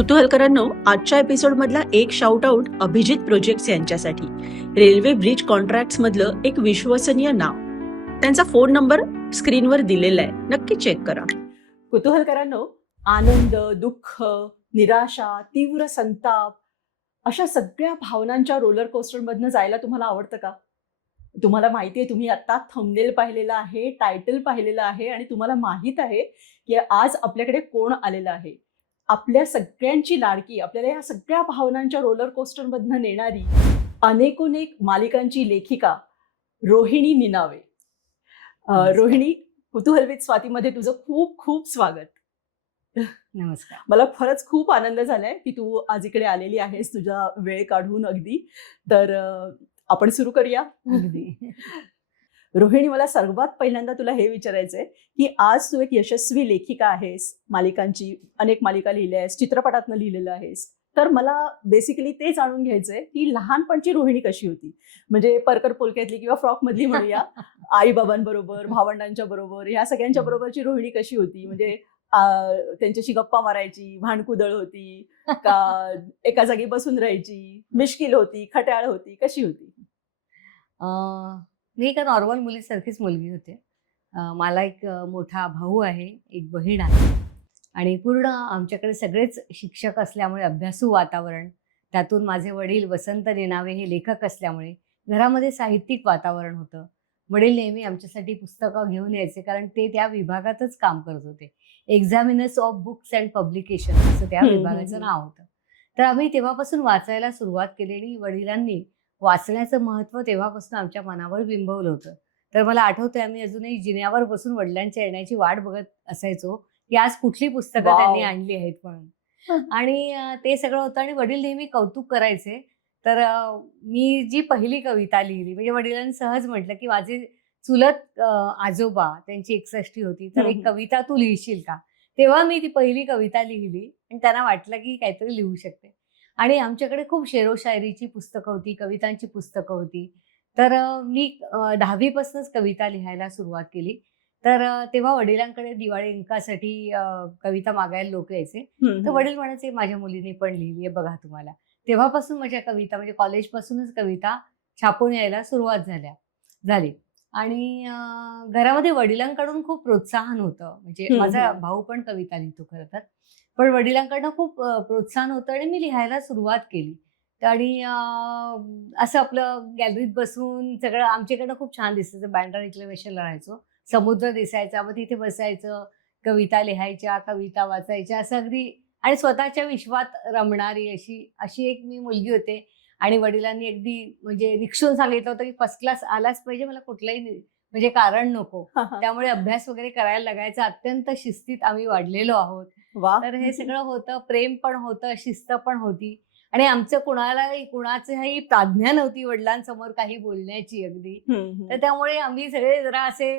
कुतूहलकरांनो, आजच्या एपिसोड मधला एक शाउट आउट अभिजित प्रोजेक्ट्स यांच्यासाठी. रेल्वे ब्रिज कॉन्ट्रॅक्ट्स मधलं एक विश्वसनीय नाव. त्यांचा फोन नंबर स्क्रीनवर दिलेला आहे, नक्की चेक करा. कुतूहलकरांनो, आनंद, दुःख, निराशा, तीव्र संताप अशा सगळ्या भावनांच्या रोलर कोस्टर मधनं जायला तुम्हाला आवडतं का? तुम्हाला माहितीये, तुम्ही आता थंबनेल पाहिलेला आहे, टायटल पाहिलेलं आहे आणि तुम्हाला माहित आहे की आज आपल्याकडे कोण आलेलं आहे. आपल्या सगळ्यांची लाडकी, आपल्याला या सगळ्या भावनांच्या रोलर कोस्टर मधनं नेणारी अनेकोनेक मालिकांची लेखिका रोहिणी निनावे. रोहिणी, कुतूहल विथ स्वातीमध्ये तुझं खूप खूप स्वागत. नमस्कार. मला खरंच खूप आनंद झालाय की तू आज इकडे आलेली आहेस, तुझा वेळ काढून अगदी. तर आपण सुरू करूया. अगदी. रोहिणी, मला सर्वात पहिल्यांदा तुला हे विचारायचंय की आज तू एक यशस्वी लेखिका आहेस, मालिकांची अनेक मालिका लिहिल्या आहेस, चित्रपटातनं लिहिलेलं आहेस. तर मला बेसिकली ते जाणून घ्यायचंय की लहानपणची रोहिणी कशी होती. म्हणजे परकर पोलक्यातली किंवा फ्रॉक मधली म्हणूया, आई बाबांबरोबर, भावंडांच्या बरोबर, ह्या सगळ्यांच्या बरोबरची रोहिणी कशी होती. म्हणजे त्यांच्याशी गप्पा मारायची, भांडकुदळ होती का, एका जागी बसून राहायची, मिश्किल होती, खट्याळ होती, कशी होती? मी एका नॉर्मल मुलीसारखीच मुलगी होते. मला एक मोठा भाऊ आहे, एक बहीण आहे आणि पूर्ण आमच्याकडे सगळेच शिक्षक असल्यामुळे अभ्यासू वातावरण. त्यातून माझे वडील वसंत निनावे हे लेखक असल्यामुळे घरामध्ये साहित्यिक वातावरण होतं. वडील नेहमी आमच्यासाठी पुस्तकं घेऊन यायचे, कारण ते त्या विभागातच काम करत होते. एक्झामिनर्स ऑफ बुक्स अँड पब्लिकेशन असं त्या विभागाचं नाव होतं. तर आम्ही तेव्हापासून वाचायला सुरुवात केलेली. वडिलांनी वाचण्याचं महत्त्व तेव्हापासून आमच्या मनावर बिंबवलं होतं. तर मला आठवतंय, आम्ही अजूनही जिन्यावर बसून वडिलांच्या येण्याची वाट बघत असायचो की आज कुठली पुस्तकं त्यांनी आणली आहेत म्हणून. आणि ते सगळं होतं आणि वडील नेहमी कौतुक करायचे. तर मी जी पहिली कविता लिहिली, म्हणजे वडिलांनी सहज म्हटलं की माझे चुलत आजोबा, त्यांची 61 होती, तर एक कविता तू लिहिशील का. तेव्हा मी ती पहिली कविता लिहिली आणि त्यांना वाटलं की काहीतरी लिहू शकते. आणि आमच्याकडे खूप शेरोशायरीची पुस्तकं होती, कवितांची पुस्तकं होती. तर मी 10वीपासूनच कविता लिहायला सुरुवात केली. तर तेव्हा वडिलांकडे दिवाळी अंकासाठी कविता मागायला लोक यायचे. तर वडील म्हणायचे, माझ्या मुलीने पण लिहिली आहे बघा तुम्हाला. तेव्हापासून माझ्या कविता, म्हणजे कॉलेजपासूनच कविता छापून यायला सुरुवात झाली. आणि घरामध्ये वडिलांकडून खूप प्रोत्साहन होतं. म्हणजे माझा भाऊ पण कविता लिहितो खरं तर. पण वडिलांकडनं खूप प्रोत्साहन होतं आणि मी लिहायला सुरुवात केली. आणि असं आपलं गॅलरीत बसून सगळं आमच्याकडनं खूप छान दिसायचं. बँड्रा रिक्लेमेशनला राहायचो. समुद्र दिसायचा, मग तिथे बसायचं, कविता लिहायच्या, कविता वाचायच्या, असं अगदी. आणि स्वतःच्या विश्वात रमणारी अशी एक मी मुलगी होते. आणि वडिलांनी अगदी म्हणजे निक्षून सांगितलं होतं की फर्स्ट क्लास आलाच पाहिजे, मला कुठलंही म्हणजे कारण नको. त्यामुळे अभ्यास वगैरे करायला लागायचा. अत्यंत शिस्तीत आम्ही वाढलेलो आहोत. तर हे सगळं होतं. प्रेम पण होतं, शिस्त पण होती. आणि आमचं कुणाचंही प्राज्ञा नव्हती वडिलांसमोर काही बोलण्याची अगदी. तर त्यामुळे आम्ही सगळे जरा असे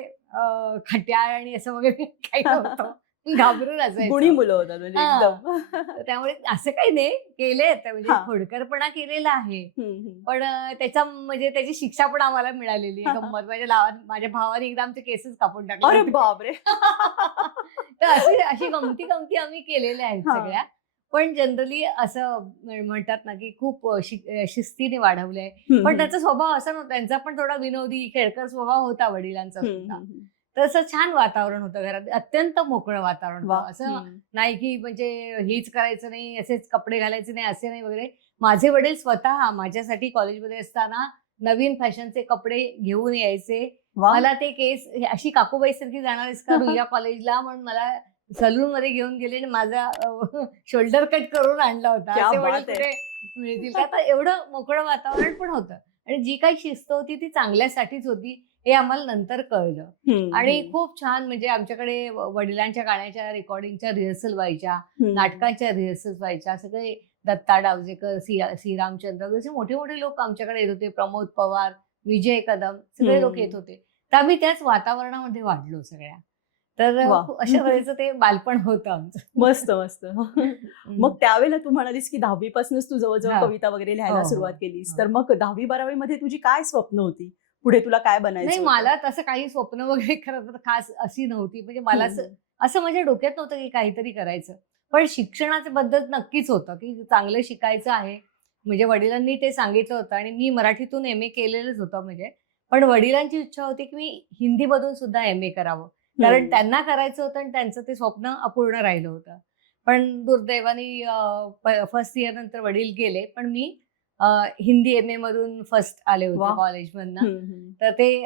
खट्याळ आणि असं वगैरे काही नव्हतं. घाबरून असायचं. गुणी मुलं होतात म्हणजे एकदम. त्यामुळे असं काही नाही केले, म्हणजे खोडकरपणा केलेला आहे. पण त्याची शिक्षा पण आम्हाला मिळालेली आहे. गंमत, माझ्या भावाने एकदा आमचे केसच कापून टाकले. अरे बापरे. तर अशी गमती आम्ही केलेल्या आहेत सगळ्या. पण जनरली असं म्हणतात ना की खूप शिस्तीने वाढवलंय. पण त्याचा स्वभाव असा नव्हता. त्यांचा पण थोडा विनोदी खेळकर स्वभाव होता वडिलांचा सुद्धा. तर असं छान वातावरण होतं घरात, अत्यंत मोकळं वातावरण होतं. असं नाही की म्हणजे हेच करायचं नाही, असेच कपडे घालायचे नाही, असे नाही वगैरे. माझे वडील स्वतः माझ्यासाठी कॉलेजमध्ये असताना नवीन फॅशनचे कपडे घेऊन यायचे. मला ते केस अशी काकूबाई सारखी जाणार आहेस का रुईया कॉलेजला, म्हणून मला सलून मध्ये घेऊन गेले आणि माझा शोल्डर कट करून आणला होता. असे वडील कुठे मिळतील का. तर एवढं मोकळं वातावरण पण होतं. आणि जी काही शिस्त होती ती चांगल्यासाठीच होती हे आम्हाला नंतर कळलं. आणि खूप छान, म्हणजे आमच्याकडे वडिलांच्या गाण्याच्या रेकॉर्डिंगच्या रिहर्सल व्हायच्या, नाटकांच्या रिहर्सल व्हायच्या. सगळे दत्ता डावजेकर, सी रामचंद्र असे मोठे मोठे लोक आमच्याकडे येत होते. प्रमोद पवार, विजय कदम, सगळे लोक येत होते. तर आम्ही त्याच वातावरणामध्ये वाढलो सगळ्या. तर अशा वेळेचं ते बालपण होतं आमचं. मस्त मस्त. मग त्यावेळेला तू म्हणालीस की 10वी पासूनच तू जवळजवळ कविता वगैरे लिहायला सुरुवात केलीस. तर मग 10वी-12वी मध्ये तुझी काय स्वप्न होती, पुढे तुला काय बनायचं? नाही, मला तसं काही स्वप्न वगैरे खरं तर खास अशी नव्हती. म्हणजे मला असं माझ्या डोक्यात नव्हतं की काहीतरी करायचं. पण शिक्षणाच्या बद्दल नक्कीच होतं की चांगलं शिकायचं आहे. म्हणजे वडिलांनी ते सांगितलं होतं आणि मी मराठीतून MA केलेलंच होतं म्हणजे. पण वडिलांची इच्छा होती की मी हिंदीमधून सुद्धा MA करावं. कारण त्यांना करायचं होतं आणि त्यांचं ते स्वप्न अपूर्ण राहिलं होतं. पण दुर्दैवाने फर्स्ट इयर नंतर वडील गेले. पण मी हिंदी MA मधून फर्स्ट आले होते वाह! कॉलेजमधनं. तर ते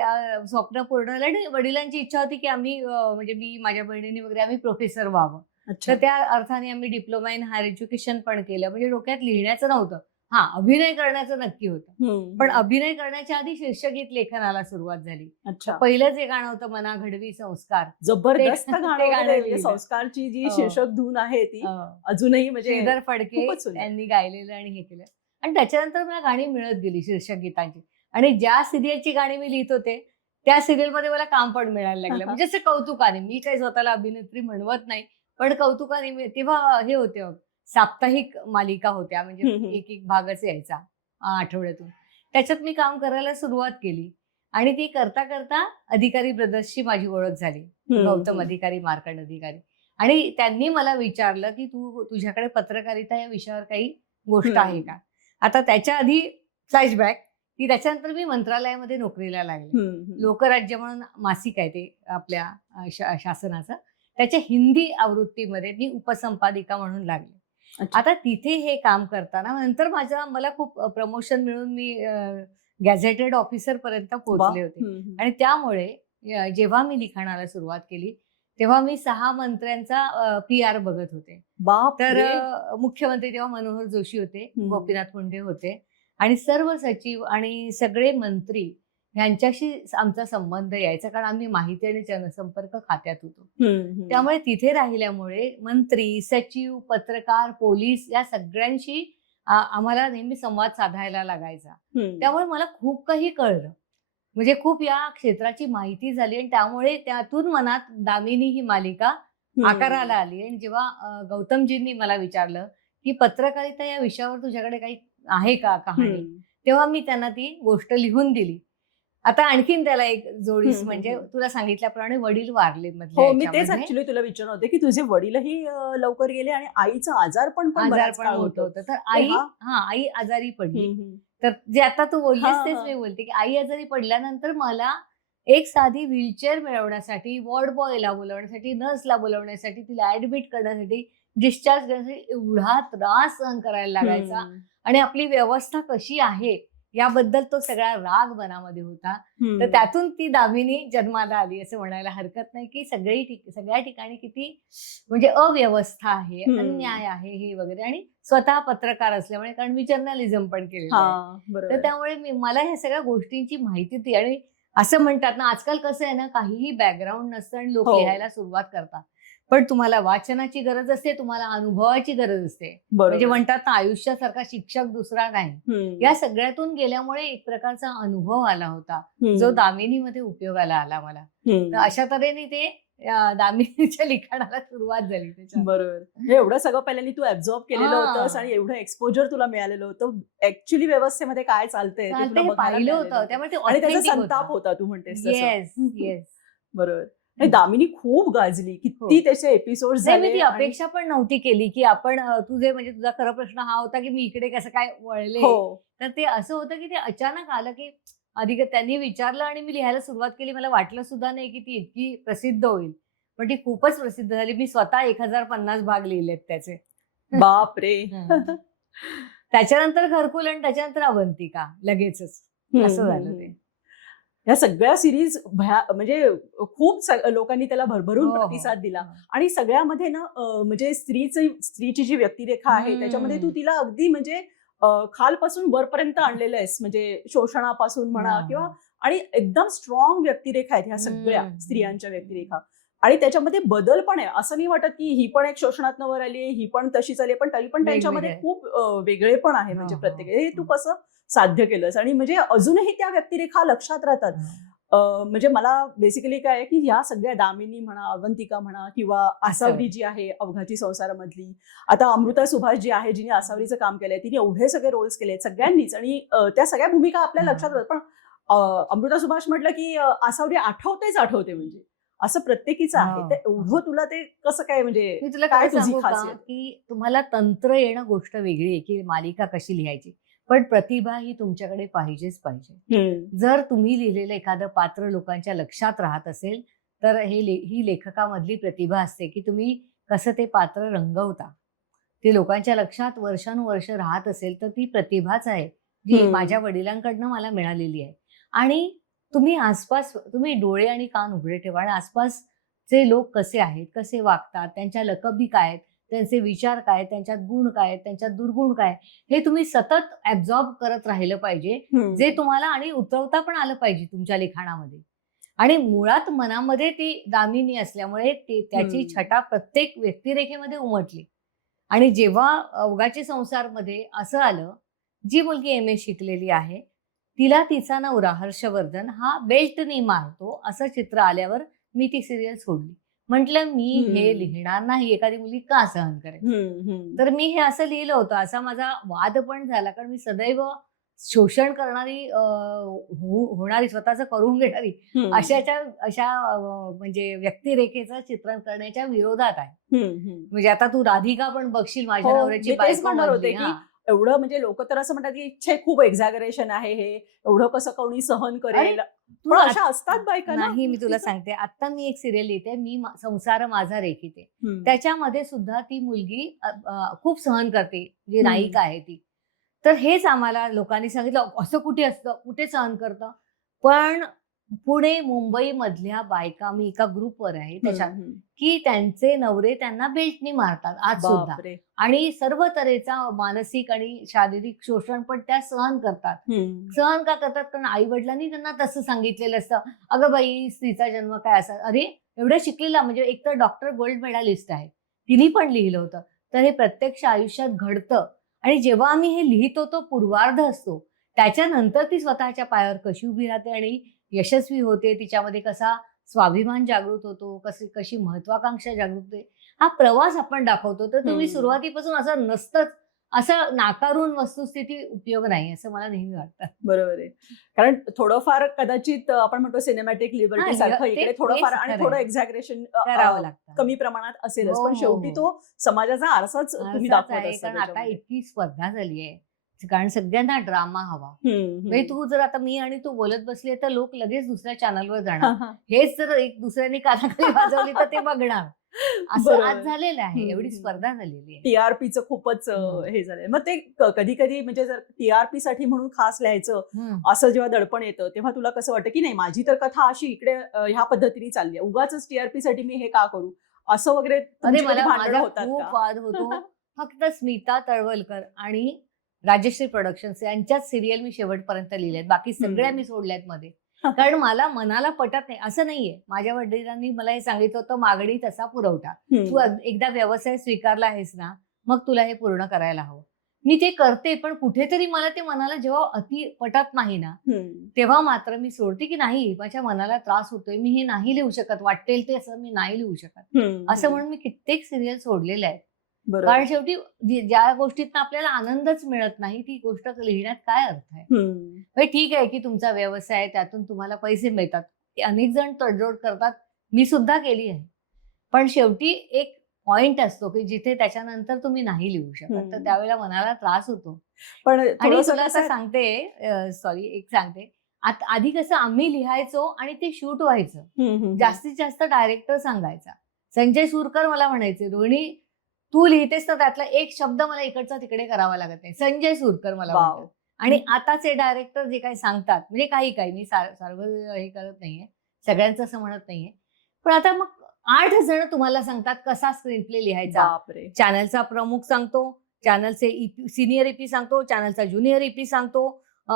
स्वप्न पूर्ण झालं आणि वडिलांची इच्छा होती की आम्ही म्हणजे मी, माझ्या बहिणीने वगैरे आम्ही प्रोफेसर व्हावं. अच्छा. तर त्या अर्थाने आम्ही डिप्लोमा इन हायर एज्युकेशन पण केलं. म्हणजे डोक्यात लिहिण्याचं नव्हतं. हां, अभिनय करण्याचं नक्की होतं. पण अभिनय करण्याच्या आधी शीर्षगीत लेखनाला सुरुवात झाली. अच्छा. पहिलं जे गाणं होतं मना घडवी संस्कार. जबरदस्त ते गाणं होतं गाणं ते. म्हणजे लिहिलं. संस्कारची जी हो. शीर्षक धून आहे ती हो. अजूनही म्हणजे श्रीधर फडके खूपच सुंदर. यांनी गायलेलं आणि हे केलं. आणि त्याच्यानंतर मला गाणी मिळत गेली शीर्षक गीतांची. आणि ज्या सिरियलची गाणी मी लिहित होते, त्या सिरियलमध्ये मला काम पण मिळायला लागलं. म्हणजे असं कौतुकाने. मी काही स्वतःला अभिनेत्री म्हणवत नाही. पण कौतुकाने तेव्हा हे होते साप्ताहिक मालिका होत्या. म्हणजे एक भागच यायचा आठवड्यातून. त्याच्यात मी काम करायला सुरुवात केली. आणि ती करता करता अधिकारी ब्रदर्सची माझी ओळख झाली. गौतम अधिकारी, मार्कंड अधिकारी. आणि त्यांनी मला विचारलं की तुझ्याकडे पत्रकारिता या विषयावर काही गोष्ट आहे का? आता त्याच्या आधी फ्लॅशबॅक की त्याच्यानंतर मी मंत्रालयामध्ये नोकरीला लागले. लोकराज्य म्हणून मासिक आहे ते आपल्या शासनाचं. त्याच्या हिंदी आवृत्तीमध्ये मी उपसंपादिका म्हणून लागले. आता तिथे हे काम करताना नंतर मला खूप प्रमोशन मिळून मी गॅझेटेड ऑफिसर पर्यंत पोहोचले होते. आणि त्यामुळे जेव्हा मी लिखाणाला सुरुवात केली तेव्हा मी 6 मंत्र्यांचा PR बघत होते. तर मुख्यमंत्री तेव्हा मनोहर जोशी होते, गोपीनाथ मुंडे होते आणि सर्व सचिव आणि सगळे मंत्री यांच्याशी आमचा संबंध यायचा. कारण आम्ही माहिती आणि जनसंपर्क खात्यात होतो. त्यामुळे तिथे राहिल्यामुळे मंत्री, सचिव, पत्रकार, पोलीस या सगळ्यांशी आम्हाला नेहमी संवाद साधायला लागायचा. त्यामुळे मला खूप काही कळलं. म्हणजे खूप या क्षेत्राची माहिती झाली आणि त्यामुळे त्यातून मनात दामिनी ही मालिका आकाराला आली. आणि जेव्हा गौतमजींनी मला विचारलं की पत्रकारिता या विषयावर तुझ्याकडे काही आहे का कहाणी, तेव्हा मी त्यांना ती गोष्ट लिहून दिली. आता आणखीन त्याला एक जोडीस म्हणजे तुला सांगितल्याप्रमाणे वडील वारले मधल्या हो, मी तेच ऍक्च्युली तुला विचारणार होते की तुझे वडीलही लवकर गेले आणि आईचं आजारपण बराच काळ होतं. तर आई आजारी पडली. तर जे आता तू बोललीस तेच मी बोलते की आई आजारी पडल्यानंतर मला एक साधी व्हीलचेअर मिळवण्यासाठी, वॉर्ड बॉयला बोलवण्यासाठी, नर्सला बोलवण्यासाठी, तिला ऍडमिट करण्यासाठी, डिस्चार्ज करण्यासाठी एवढा त्रास सहन करायला लागायचा. आणि आपली व्यवस्था कशी आहे याबद्दल तो सगळा राग मनामध्ये होता. तर त्यातून ती दामिनी जन्माला आली असं म्हणायला हरकत नाही की सगळ्या ठिकाणी किती म्हणजे अव्यवस्था आहे, अन्याय आहे हे वगैरे. आणि स्वतः पत्रकार असल्यामुळे, कारण मी जर्नलिझम पण केलेलं आहे, तर त्यामुळे मला ह्या सगळ्या गोष्टींची माहिती होती. आणि असं म्हणतात ना, आजकाल कसं आहे ना, काहीही बॅकग्राऊंड नसतं आणि लोक लिहायला सुरुवात करतात. पण तुम्हाला वाचनाची गरज असते, तुम्हाला अनुभवाची गरज असते. म्हणजे म्हणतात ना, आयुष्यासारखा शिक्षक दुसरा नाही. या सगळ्यातून गेल्यामुळे एक प्रकारचा अनुभव आला होता जो दामिनीमध्ये उपयोगाला आला मला. तर अशा तऱ्हेने ते दामिनीच्या लिखाणाला सुरुवात झाली त्याच्या. बरोबर. हे एवढं सगळं पहिल्यांदा तू ऍब्झॉर्ब केलेलं होतंस आणि एवढं एक्सपोजर तुला मिळालेलं होतं. ऍक्च्युली व्यवस्थेमध्ये काय चालतंय ते तुला पाहिलं होतं. त्यामुळे ते आणि त्याचा संताप होता तू म्हणतेस तसं. येस. बरोबर. दामिनी खूप गाजली, किती त्याचे एपिसोड झाले. मी ती अपेक्षा पण नव्हती केली की आपण म्हणजे तुझा खरा प्रश्न हा होता की मी इकडे कसं काय वळले. तर ते असं होतं की ते अचानक आलं की आधी त्यांनी विचारलं आणि मी लिहायला सुरुवात केली. मला वाटलं सुद्धा नाही की ती इतकी प्रसिद्ध होईल, पण ती खूपच प्रसिद्ध झाली. मी स्वतः 1050 भाग लिहिलेत त्याचे. बापरे. त्याच्यानंतर घरकुल आणि त्याच्यानंतर अवंतिका लगेचच असं झालं ते. या सगळ्या सिरीज म्हणजे खूप लोकांनी त्याला भरभरून प्रतिसाद दिला. आणि सगळ्यामध्ये ना म्हणजे स्त्रीची जी व्यक्तिरेखा आहे त्याच्यामध्ये तू तिला अगदी म्हणजे खालपासून वरपर्यंत आणलेलं आहेस. म्हणजे शोषणापासून म्हणा किंवा आणि एकदम स्ट्रॉंग व्यक्तिरेखा आहेत ह्या सगळ्या स्त्रियांच्या व्यक्तिरेखा. आणि त्याच्यामध्ये बदल पण आहे. असं नाही वाटत की ही पण एक शोषणातनं वर आली, ही पण तशीच आली, पण तरी पण त्यांच्यामध्ये खूप वेगळे पण आहे. म्हणजे प्रत्येक हे तू कसं साध्य केलंस आणि म्हणजे अजूनही त्या व्यक्तिरेखा लक्षात राहतात. म्हणजे मला बेसिकली काय आहे की ह्या सगळ्या दामिनी म्हणा, अवंतिका म्हणा किंवा आसावरी जी आहे अवघाची संसारामधली, आता अमृता सुभाष जी आहे जिने आसावरीचं काम केलंय, तिने एवढे सगळे रोल्स केलेत सगळ्यांनीच आणि त्या सगळ्या भूमिका आपल्या लक्षात राहतात. पण अमृता सुभाष म्हटलं की आसावरी आठवते म्हणजे असं प्रत्येकीचं आहे. हो, तर एवढं तुला ते कसं काय म्हणजे मी तुला काय काय तुझी सांगू का, खासियत? की तुम्हाला तंत्र येणं गोष्ट वेगळी आहे, की मालिका कशी लिहायची. पण प्रतिभा ही तुमच्याकडे पाहिजेच पाहिजे. हं. जर तुम्ही लिहिलेलं एखादं पात्र लोकांच्या लक्षात राहत असेल, तर ही लेखकामधली प्रतिभा असते, की तुम्ही कसं ते पात्र रंगवता. ते लोकांच्या लक्षात वर्षानुवर्ष राहत असेल, तर ती प्रतिभाच आहे, जी माझ्या हं. वडिलांकडनं मला मिळालेली आहे. आणि तुम्ही डोळे आणि कान उघडे ठेवा आणि आसपासचे लोक कसे आहेत, कसे वागतात, त्यांच्या लकबी काय आहेत, त्यांचे विचार काय आहेत, त्यांच्यात गुण काय आहेत, त्यांच्यात दुर्गुण काय आहे, हे तुम्ही सतत ॲब्झॉर्ब करत राहिलं पाहिजे. जे हं. तुम्हाला आणि उतरवता पण आलं पाहिजे तुमच्या लिखाणामध्ये. आणि मुळात मनामध्ये ती दामिनी असल्यामुळे त्याची हं. छटा प्रत्येक व्यक्तिरेखेमध्ये उमटली. आणि जेव्हा अवघाची संसारमध्ये असं आलं, जी मुलगी एम.ए. शिकलेली आहे, तिला तिचा नवरा हर्षवर्धन हा बेल्टनी मारतो, असं चित्र आल्यावर मी ती सीरियल सोडली. म्हटलं मी हे हं. लिहिणार नाही, एखादी मुलगी का सहन करेल? हं. हं. तर मी हे असं लिहिलं होतं. असा माझा वाद पण झाला, कारण मी सदैव शोषण करणारी होणारी स्वतःचं करून घेणारी हं. अशा म्हणजे व्यक्तिरेखेचं चित्रण करण्याच्या विरोधात आहे. हं. हं. म्हणजे आता तू राधिका पण बघशील माझ्या हो, नवऱ्याची मी तेच बायको म्हणणार मधली होते, की हां. एवढं म्हणजे लोकं तर असं म्हणतात, की "छे खूप एक्झॅगरेशन आहे हे. एवढं कसं कोणी सहन अरे करेल?" तू पण अशा असतात बायका ना. नाही, मी तुला सांगते. आता मी एक सीरियल लिहिते. संसार माझा रेखिते. हं. त्याच्यामध्ये सुद्धा ती मुलगी खूप सहन करते, जी हं. नायिका आहे ती. तर हेच आम्हाला लोकांनी सांगितलं, "असं कुठे असतं? कुठे सहन करतं?" पण पुणे, मुंबईमधल्या बायका मी एका ग्रुपवर आहे हं. त्याच्यात, हं. की त्यांचे नवरे त्यांना बेल्टनी मारतात आजसुद्धा. बापरे! आणि सर्व तऱ्हेचा मानसिक आणि शारीरिक शोषण पण त्या सहन करतात. हं. सहन का करतात? कारण आई-वडिलांनी त्यांना तसं सांगितलेलं असतं. "अगं बाई, स्त्रीचा जन्म काय असा?" अरे, एवढ्या शिकलेला म्हणजे एक तर डॉक्टर गोल्ड मेडलिस्ट आहे. तिने पण लिहिलं होतं. तर हे प्रत्यक्ष आयुष्यात घडतं आणि जेव्हा आम्ही हे लिहितो तो पूर्वार्ध असतो. त्याच्यानंतर ती स्वतःच्या पायावर कशी उभी राहते आणि यशस्वी होते, तिच्यामध्ये कसा स्वाभिमान जागृत होतो, कशी महत्वाकांक्षा जागृत होते. हा प्रवास आपण दाखवतो. तर तुम्ही हं. सुरुवातीपासून असं नसतंच, असं नाकारून वस्तुस्थिती उपयोग नाही, असं मला नेहमी वाटतं. बरोबर आहे. कारण थोडंफार कदाचित आपण म्हणतो सिनेमॅटिक हां, लिबर्टी सारखं इकडे थोडंफार तेच आणि खरं थोडं आहे. एक्झॅगरेशन करावं लागतं. कमी प्रमाणात असेलच. हो, पण हो, शेवटी हो. तो समाजाचा आरसाच तुम्ही असाच दाखवत आहे, असता कारण आता त्याच्यामध्ये. इतकी स्पर्धा झाली आहे. कारण सगळ्यांना ड्रामा हवा. हं. म्हणजे हं. तू जर आता मी आणि तू बोलत बसली तर लोक लगेच दुसऱ्या चॅनलवर जाणार. हां, हां. हेच जर एक दुसऱ्याने कानाखाली वाजवली तर ते बघणार. असं आज बरोबर. झालेलं आहे. हं. एवढी हं. स्पर्धा झालेली आहे. टी-आर-पीचं खूपच हं. हे झालंय. मग ते कधी-कधी म्हणजे जर टी-आर-पीसाठी म्हणून खास लिहायचं, हं. असं जेव्हा दडपण येतं, तेव्हा तुला कसं वाटतं, की नाही माझी तर कथा अशी इकडे ह्या पद्धतीने चालली आहे. उगाचच टी-आर-पीसाठी मी हे का करू? असं वगैरे अरे तुमची कधी मला भांडणं माझा होतात खूप का? वाद होतो. फक्त स्मिता तळवलकर आणि राजश्री प्रोडक्शन्स यांच्याच सीरियल मी शेवटपर्यंत लिहिल्यात. बाकी सगळ्या हं. मी सोडल्यात मध्ये. कारण मला मनाला पटत नाही. असं नाहीये. माझ्या वडिलांनी मला हे सांगितलं होतं, मागणी तसा पुरवठा. तू हं. एकदा व्यवसाय स्वीकारला आहेस ना, मग तुला हे पूर्ण करायला हवं. मी ते करते, पण कुठेतरी मला ते मनाला जेव्हा अति पटत नाही ना, हं. तेव्हा मात्र मी सोडते, की नाही माझ्या मनाला त्रास होतोय. मी हे नाही लिहू शकत. वाटेल ते असं मी नाही लिहू शकत. हं. असं हं. म्हणून मी कित्येक सीरियल सोडलेल्या आहेत. कारण बरोबर. शेवटी ज्या गोष्टीतनं आपल्याला आनंदच मिळत नाही, ती गोष्ट लिहिण्यात काय अर्थ आहे? हं. म्हणजे ठीक आहे, की तुमचा व्यवसाय आहे, त्यातून तुम्हाला पैसे मिळतात. अनेक जण तडजोड करतात. मी सुद्धा केली आहे. पण शेवटी एक पॉइंट असतो, की जिथे त्याच्यानंतर तुम्ही नाही लिहू शकत. तर हं. त्यावेळेला मनाला त्रास होतो. पण आणि थोडंसं तुला कसं आता आहे सांगते सॉरी एक सांगते. आधी कसं आम्ही लिहायचो आणि ते शूट व्हायचं. हं. हं. हं. जास्तीत जास्त डायरेक्टर सांगायचा. संजय सुरकर मला म्हणायचे, "रोहिणी तू लिहितेस तर त्यातला एक शब्द मला इकडचा तिकडे करावा लागत नाही." संजय सुरकर मला म्हणतात. वॉव! आणि आताचे डायरेक्टर जे काही सांगतात, म्हणजे काही मी सर्व हे करत नाहीये. सगळ्यांचं असं म्हणत नाहीये. पण आता मग 8 जण तुम्हाला सांगतात कसा स्क्रीन प्ले लिहायचा. बापरे! चॅनलचा प्रमुख सांगतो, चॅनलचे सीनियर ईपी सांगतो, चॅनलचा ज्युनियर ईपी सांगतो, अ,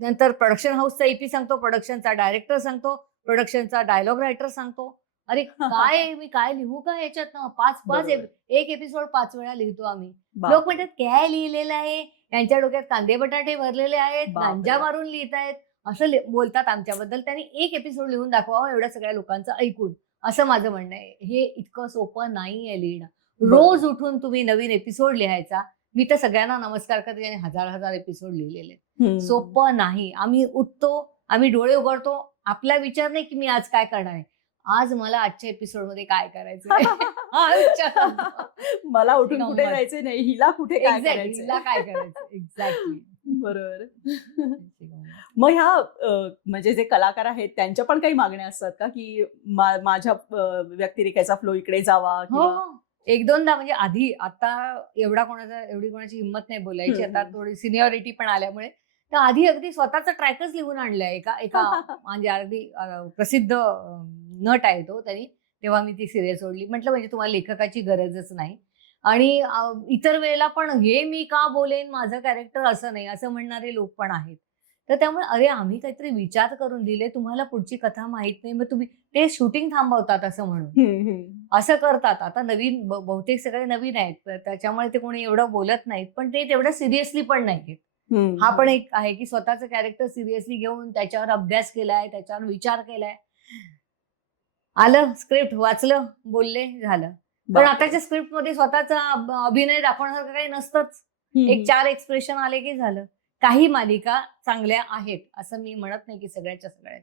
नंतर प्रोडक्शन हाऊसचा ईपी सांगतो, प्रोडक्शनचा डायरेक्टर सांगतो, प्रोडक्शनचा डायलॉग रायटर सांगतो. अरे काय मी काय लिहू का ह्याच्यातनं? 5-5 बरोबर. एक एपिसोड 5 वेळा लिहितो आम्ही. लोक बापरे! म्हणतात, "काय लिहिलेलं आहे? यांच्या डोक्यात कांदे बटाटे भरलेले आहेत, गांजा बापरे! मारून लिहितायत." असं बोलतात आमच्याबद्दल. त्यांनी एक एपिसोड लिहून दाखवावं एवढ्या सगळ्या लोकांचं ऐकून, असं माझं म्हणणं आहे. हे इतकं सोपं नाहीये लिहिणं. रोज बरोबर. उठून तुम्ही नवीन एपिसोड लिहायचा. मी तर सगळ्यांना नमस्कार करते ज्यांनी हजार-हजार एपिसोड लिहिलेले आहेत. हं. सोपं नाही. आम्ही उठतो, आम्ही डोळे उघडतो. आपला विचार नाही, की मी आज काय करणार आहे. आज मला आजच्या एपिसोड मध्ये काय करायचं हा विचार होतो. मला उठून कुठे गंमत. जायचं नाही, हिला कुठे काय Exactly, करायचंय. हिला काय करायचं एक्झॅक्टली. बरोबर. मग ह्या म्हणजे जे कलाकार आहेत त्यांच्या पण काही मागण्या असतात का, की माझ्या व्यक्तिरेखेचा फ्लो इकडे जावा हो किंवा हो. एक दोनदा म्हणजे आधी आता एवढी कोणाची हिंमत नाही बोलायची. हम्म, आता हम्म. थोडी सिनियरिटी पण आल्यामुळे तर आधी अगदी स्वतःचा ट्रॅकच लिहून आणलाय एका एका म्हणजे अगदी प्रसिद्ध नट आहे तो त्यांनी. तेव्हा मी ती सिरियल सोडली. म्हटलं म्हणजे तुम्हाला लेखकाची गरजच नाही. आणि इतर वेळेला पण हे मी का बोलेन माझं कॅरेक्टर असं नाही असं म्हणणारे लोक पण आहेत. तर त्यामुळे अरे आम्ही काहीतरी विचार करून दिले, तुम्हाला पुढची कथा माहित नाही, मग तुम्ही ते शूटिंग थांबवतात असं म्हणून. हम्म, हम्म. असं करतात. आता नवीन बहुतेक सगळे नवीन आहेत तर त्याच्यामुळे ते कोणी एवढं बोलत नाहीत, पण ते तेवढं सिरियसली पण नाही घेत. हम्म, हा पण एक आहे की स्वतःचं कॅरेक्टर सिरियसली घेऊन त्याच्यावर अभ्यास केलाय, त्याच्यावर विचार केलाय. आलं स्क्रिप्ट वाचलं, बोलले, झालं. पण बापरे. आताच्या स्क्रिप्ट मध्ये स्वतःचा अभिनय दाखवण्यासारखं काही नसतंच. हम्म, एक 4 एक्सप्रेशन आले की झालं. काही मालिका चांगल्या आहेत असं मी म्हणत नाही की सगळ्याच्या सगळ्या आहेत.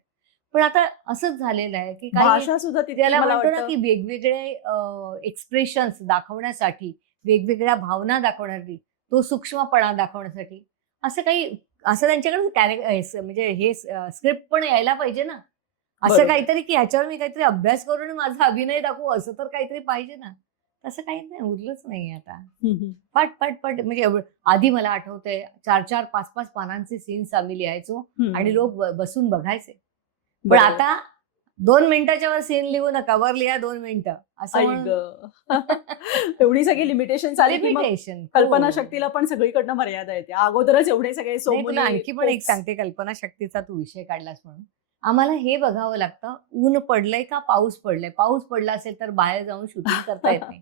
पण आता असंच झालेलं आहे की काही भाषा सुद्धा तिथे त्याला मला म्हणतो ना वाटतं की वेगवेगळे एक्सप्रेशन्स दाखवण्यासाठी, वेगवेगळ्या भावना दाखवण्यासाठी, तो सूक्ष्मपणा दाखवण्यासाठी असं त्यांच्याकडे म्हणजे हे स्क्रिप्ट पण यायला पाहिजे ना. असं बरोबर. काहीतरी की ह्याच्यावर मी काहीतरी अभ्यास करून माझा अभिनय दाखवू असं तर काहीतरी पाहिजे ना. तसं काही नाही, उरलंच नाही आता. हम्म, पट म्हणजे आधी मला आठवतंय 4-4, 5-5 पानांचे सीन्स आम्ही लिहायचो हम्म. आणि लोक बसून बघायचे. पण बरोबर. आता 2 मिनिटाच्या वर सीन लिहू नका, वर लिहा 2 मिनिटं असं आई म्हणून. ग. एवढी सगळी लिमिटेशन आली की मग लिमिटेशन. कल्पना शक्तीला पण सगळीकडनं मर्यादा येते. अगोदरच एवढे सगळे तुला सोमुली आणखी पण एक hooks. सांगते, कल्पना शक्तीचा तू विषय काढलास म्हणून. आम्हाला हे बघावं लागतं, ऊन पडलंय का पाऊस पडलाय. पाऊस पडला असेल तर बाहेर जाऊन शूटिंग करता येत नाही.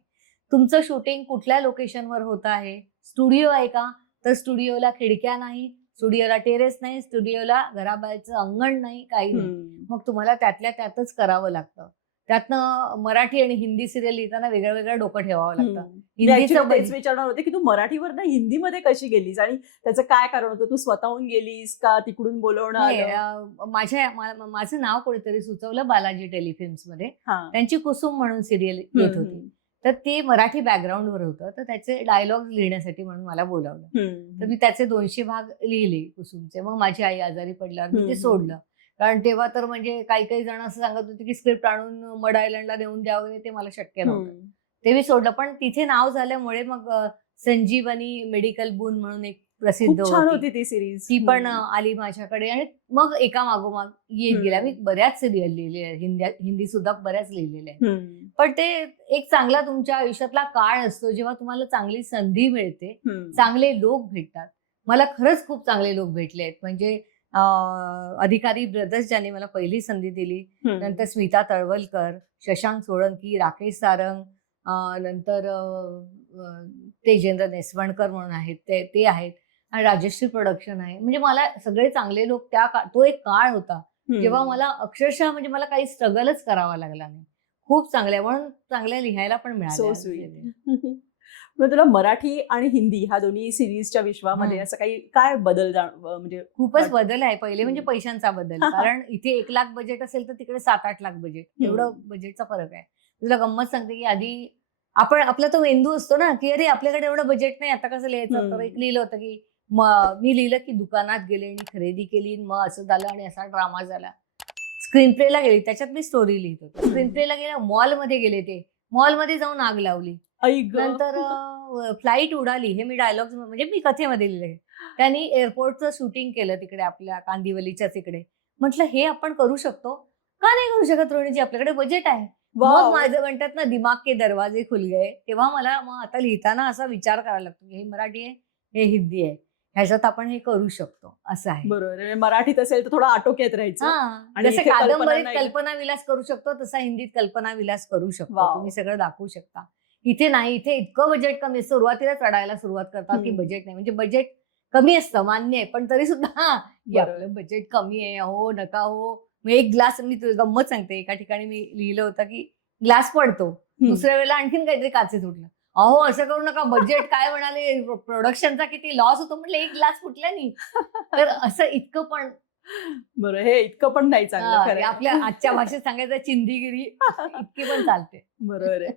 तुमचं शूटिंग कुठल्या लोकेशनवर होत आहे, स्टुडिओ आहे का, तर स्टुडिओला खिडक्या नाही, स्टुडिओला टेरेस नाही, स्टुडिओला घराबाहेरचं अंगण नाही, काही नाही. हम्म. मग तुम्हाला त्यातल्या त्यातच करावं लागतं. त्यातनं मराठी आणि हिंदी सिरियल लिहिताना वेगळं वेगळं डोकं ठेवावं लागतं. हम्म. मी हिंदीचं actually तेच विचारणार होते की तू मराठीवर ना हिंदीमध्ये कशी गेलीस आणि त्याचं काय कारण होतं? तू स्वतःहून गेलीस का तिकडून बोलवणं नाही, आलं? माझं नाव कोणीतरी सुचवलं बालाजी टेलिफिल्म्स मध्ये. हा. त्यांची कुसुम म्हणून सिरियल येत होती. हम्म. तर ते मराठी बॅकग्राऊंडवर होतं, तर त्याचे डायलॉग लिहिण्यासाठी म्हणून मला बोलावलं. तर मी त्याचे 200 भाग लिहिले कुसुमचे. मग माझी आई आजारी पडल्यावर मी ते सोडलं. कारण तेव्हा तर म्हणजे काही जण असं सांगत होते की स्क्रिप्ट आणून मड आयलंडला देऊन द्या वगैरे, ते मला शक्य नव्हतं. ते मी सोडलं. पण तिथे नाव झाल्यामुळे मग संजीवनी मेडिकल बून म्हणून एक प्रसिद्ध खूप छान होती, होती ती सिरीज. ती पण आली माझ्याकडे. आणि मग एका मागोमाग येत गेल्या. मी बऱ्याच सिरियल लिहिलेल्या आहेत, हिंदी सुद्धा बऱ्याच लिहिलेल्या आहेत. पण ते एक चांगला तुमच्या आयुष्यातला काळ असतो जेव्हा तुम्हाला चांगली संधी मिळते, चांगले लोक भेटतात. मला खरंच खूप चांगले लोक भेटले आहेत. म्हणजे अधिकारी ब्रदर्स ज्यांनी मला पहिली संधी दिली, नंतर स्मिता तळवलकर, शशांक सोळंकी, राकेश सारंग, नंतर तेजेंद्र नेसवणकर म्हणून आहेत, ते आहेत, आणि राजश्री प्रोडक्शन आहे. म्हणजे मला सगळे चांगले लोक तो एक काळ होता जेव्हा मला अक्षरशः म्हणजे मला काही स्ट्रगलच करावा लागला नाही. खूप चांगल्या, म्हणून चांगल्या लिहायला पण सो मिळालं. स्वीट. तुला मराठी आणि हिंदी ह्या दोन्ही सिरीजच्या विश्वामध्ये असं काय बदल म्हणजे खूपच बदल आहे. पहिले म्हणजे पैशांचा बदल. कारण इथे 1 लाख बजेट असेल तर तिकडे 7-8 लाख बजेट, एवढं बजेटचा फरक आहे. तुला गंमत सांगते की आधी आपला तो मेंदू असतो ना की अरे आपल्याकडे एवढं बजेट नाही, आता कसं लिहायचं. तर एक लिहिलं होतं की मी लिहिलं की दुकानात गेले आणि खरेदी केली, मग असं झालं आणि असा ड्रामा झाला. स्क्रीन प्लेला गेली, त्याच्यात मी स्टोरी लिहित होते. स्क्रीन प्लेला गेल्या, मॉलमध्ये गेले, ते मॉलमध्ये जाऊन आग लावली. नंतर फ्लाईट उडाली, हे मी डायलॉग म्हणजे मी कथेमध्ये लिहिले. त्यांनी एअरपोर्टचं शूटिंग केलं तिकडे आपल्या कांदिवलीच्याच इकडे. म्हटलं हे आपण करू शकतो का नाही करू शकत रोहिणीजी, आपल्याकडे बजेट आहे. मग माझं म्हणतात ना दिमाग के दरवाजे खुल गए. तेव्हा मला मग आता लिहिताना असा विचार करायला लागतो की हे मराठी आहे, हे हिंदी आहे, ह्याच्यात आपण हे करू शकतो, असं आहे. बरोबर. मराठीत असेल तर थोडं आटोक्यात राहायचं. जसं कादंबरीत कल्पना विलास करू शकतो, तसा हिंदीत कल्पना विलास करू शकतो. तुम्ही सगळं दाखवू शकता. इथे नाही, इथे इतकं बजेट कमी. सुरुवातीला चढायला सुरुवात करतात की बजेट नाही, म्हणजे बजेट कमी असतं, मान्य आहे, पण तरी सुद्धा आपलं बजेट कमी आहे, हो नका हो. मग एक ग्लास, मी गंमत सांगते, एका ठिकाणी मी लिहिलं होतं की ग्लास पडतो, दुसऱ्या वेळेला आणखीन काहीतरी काचे सुटलं. अहो असं करू नका, बजेट काय म्हणाले, प्रोडक्शनचा किती लॉस होतो. म्हटलं एक ग्लास फुटला नाही. तर असं इतकं पण बरं, हे इतकं पण नाही चांगलं खरं आहे. आपल्या आजच्या भाषेत सांगायचं चिंधीगिरी इतकी पण चालते. बरोबर आहे.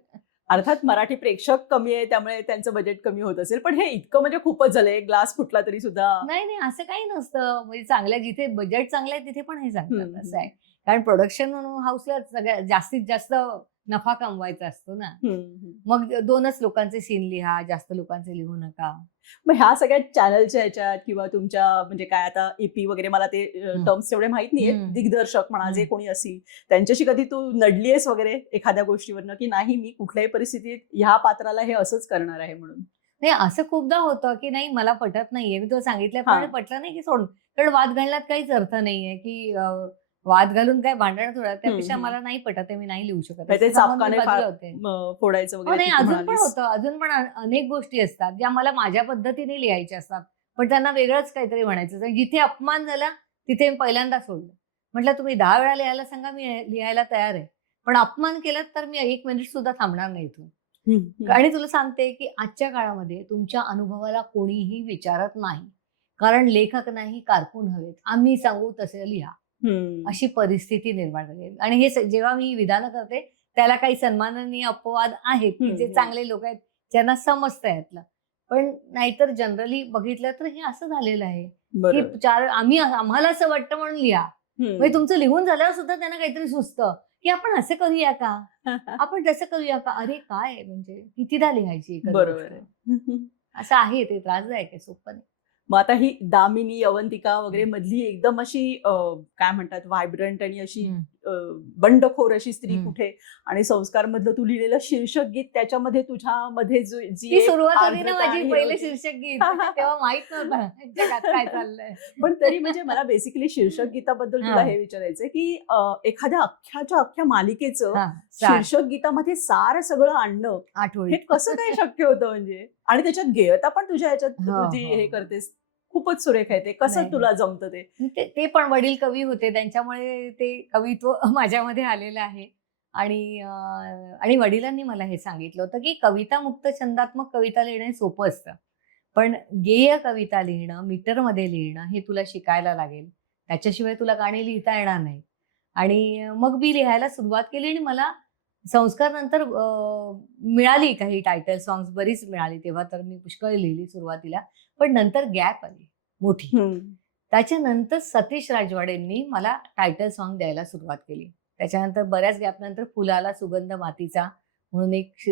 अर्थात मराठी प्रेक्षक कमी आहे त्यामुळे त्यांचं बजेट कमी होत असेल. पण हे इतकं म्हणजे खूपच झालं. एक ग्लास फुटला तरी सुद्धा नाही, नाही असं काही नसतं. म्हणजे चांगल्या जिथे बजेट चांगलं आहे तिथे पण हे हं, सांगतात असं आहे. हं. कारण प्रोडक्शन हाऊसला सगळ्यात जास्तीत जास्त नफा कमवायचा असतो ना. हं, हं. मग 2च लोकांचे सीन लिहा, जास्त लोकांचे लिहू नका. मग ह्या सगळ्या चॅनलच्या ह्याच्यात किंवा तुमच्या म्हणजे काय आता ईपी वगैरे मला ते हं. टर्म्स तेवढे माहित नाहीयेत. हं. दिग्दर्शक म्हणा जे हं. कोणी असतील त्यांच्याशी कधी तू नडलीयेस वगैरे एखाद्या गोष्टीवरनं की नाही मी कुठल्याही परिस्थितीत ह्या पात्राला हे असंच करणार आहे म्हणून? नाही असं खूपदा होतं, की नाही मला पटत नाहीये. मी तुला सांगितल्याप्रमाणे हां. पटलं नाही की सोड. कारण वाद घालण्यात काहीच अर्थ नाहीये, की वाद घालून काय भांडण थोडं हं, त्यापेक्षा हं. मला नाही पटत आहे, मी नाही लिहू शकत. म्हणजे ते असं सांगून मी चापकाने बाजूला होते. फोडायचं हो वगैरे नाही, की तू अजून पण म्हणालीस. होतं. अजून पण अनेक गोष्टी असतात, ज्या मला माझ्या पद्धतीने लिहायच्या असतात. पण त्यांना वेगळंच काहीतरी म्हणायचं असतं. जिथे अपमान झाला, तिथे मी पहिल्यांदा सोडलं. म्हटलं तुम्ही 10 वेळा लिहायला सांगा, मी लिहायला तयार आहे. पण अपमान केलात तर मी 1 मिनिट सुद्धा थांबणार नाही इथून. हं, हं. आणि तुला सांगते, की आजच्या काळामध्ये तुमच्या अनुभवाला कोणीही विचारत नाही. कारण लेखक नाही, कारकून हवेत. आम्ही सांगू तसे लिहा. हं. अशी परिस्थिती निर्माण झाली आहे. आणि हे जेव्हा मी विधानं करते, त्याला काही सन्माननीय अपवाद आहेत, की हं, जे हं. चांगले लोक आहेत, ज्यांना समजतं यातलं. पण नाहीतर जनरली बघितलं तर हे असं झालेलं आहे, की बरोबर. आम्हाला असं वाटतं म्हणून लिहा. म्हणजे हं. तुमचं लिहून झाल्यावर सुद्धा त्यांना काहीतरी सुचतं, की आपण असं करूया का? आपण तसं करूया का? अरे काय म्हणजे कितीदा लिहायची एकच बरोबर गोष्ट? आहे. असं आहे ते त्रासदायक आहे, सोपं नाही. मग आता ही दामिनी, अवंतिका वगैरे मधली एकदम अशी काय म्हणतात व्हायब्रंट आणि अशी हं. अ, बंडखोर अशी स्त्री हं. कुठे आणि संस्कार मधलं तू लिहिलेलं शीर्षक गीत त्याच्यामध्ये तुझ्यामध्ये जी ती एक सुरुवात होती ना आर्द्रता माझी आणि हे पहिलं होती. शीर्षक गीत. तेव्हा माहित नव्हतं जगात काय चाललंय. पण तरी म्हणजे मला बेसिकली शीर्षक गीताबद्दल तुला हां. हे विचारायचंय की एखाद्या अख्ख्याच्या अख्ख्या मालिकेचं हां, सार शीर्षक गीतामध्ये सार सगळं आणणं हे आठवणीत. कसं काय शक्य होतं म्हणजे? आणि त्याच्यात गेयता पण तुझ्या ह्याच्यात हो, तुझी हो, हे हो. करतेस. खूपच सुरेख आहे ते. कसं नाही, तुला जमतं ते? ते ते पण वडील कवी होते त्यांच्यामुळे ते कवित्व माझ्यामध्ये आलेलं आहे. आणि वडिलांनी मला हे सांगितलं होतं, की कवितामुक्त छंदात्मक कविता लिहिणं हे सोपं असतं. पण गेय कविता लिहिणं, मीटरमध्ये लिहिणं हे तुला शिकायला लागेल. त्याच्याशिवाय तुला गाणी लिहिता येणार नाहीत. आणि मग मी लिहायला सुरुवात केली आणि मला संस्कार नंतर मिळाली काही टायटल सॉन्ग्स बरीच मिळाली. तेव्हा तर मी पुष्कळ लिहिली सुरुवातीला. पण नंतर गॅप आली मोठी. हं. त्याच्यानंतर सतीश राजवाडेंनी मला टायटल सॉन्ग द्यायला सुरुवात केली. त्याच्यानंतर बऱ्याच गॅपनंतर फुलाला सुगंध मातीचा म्हणून एक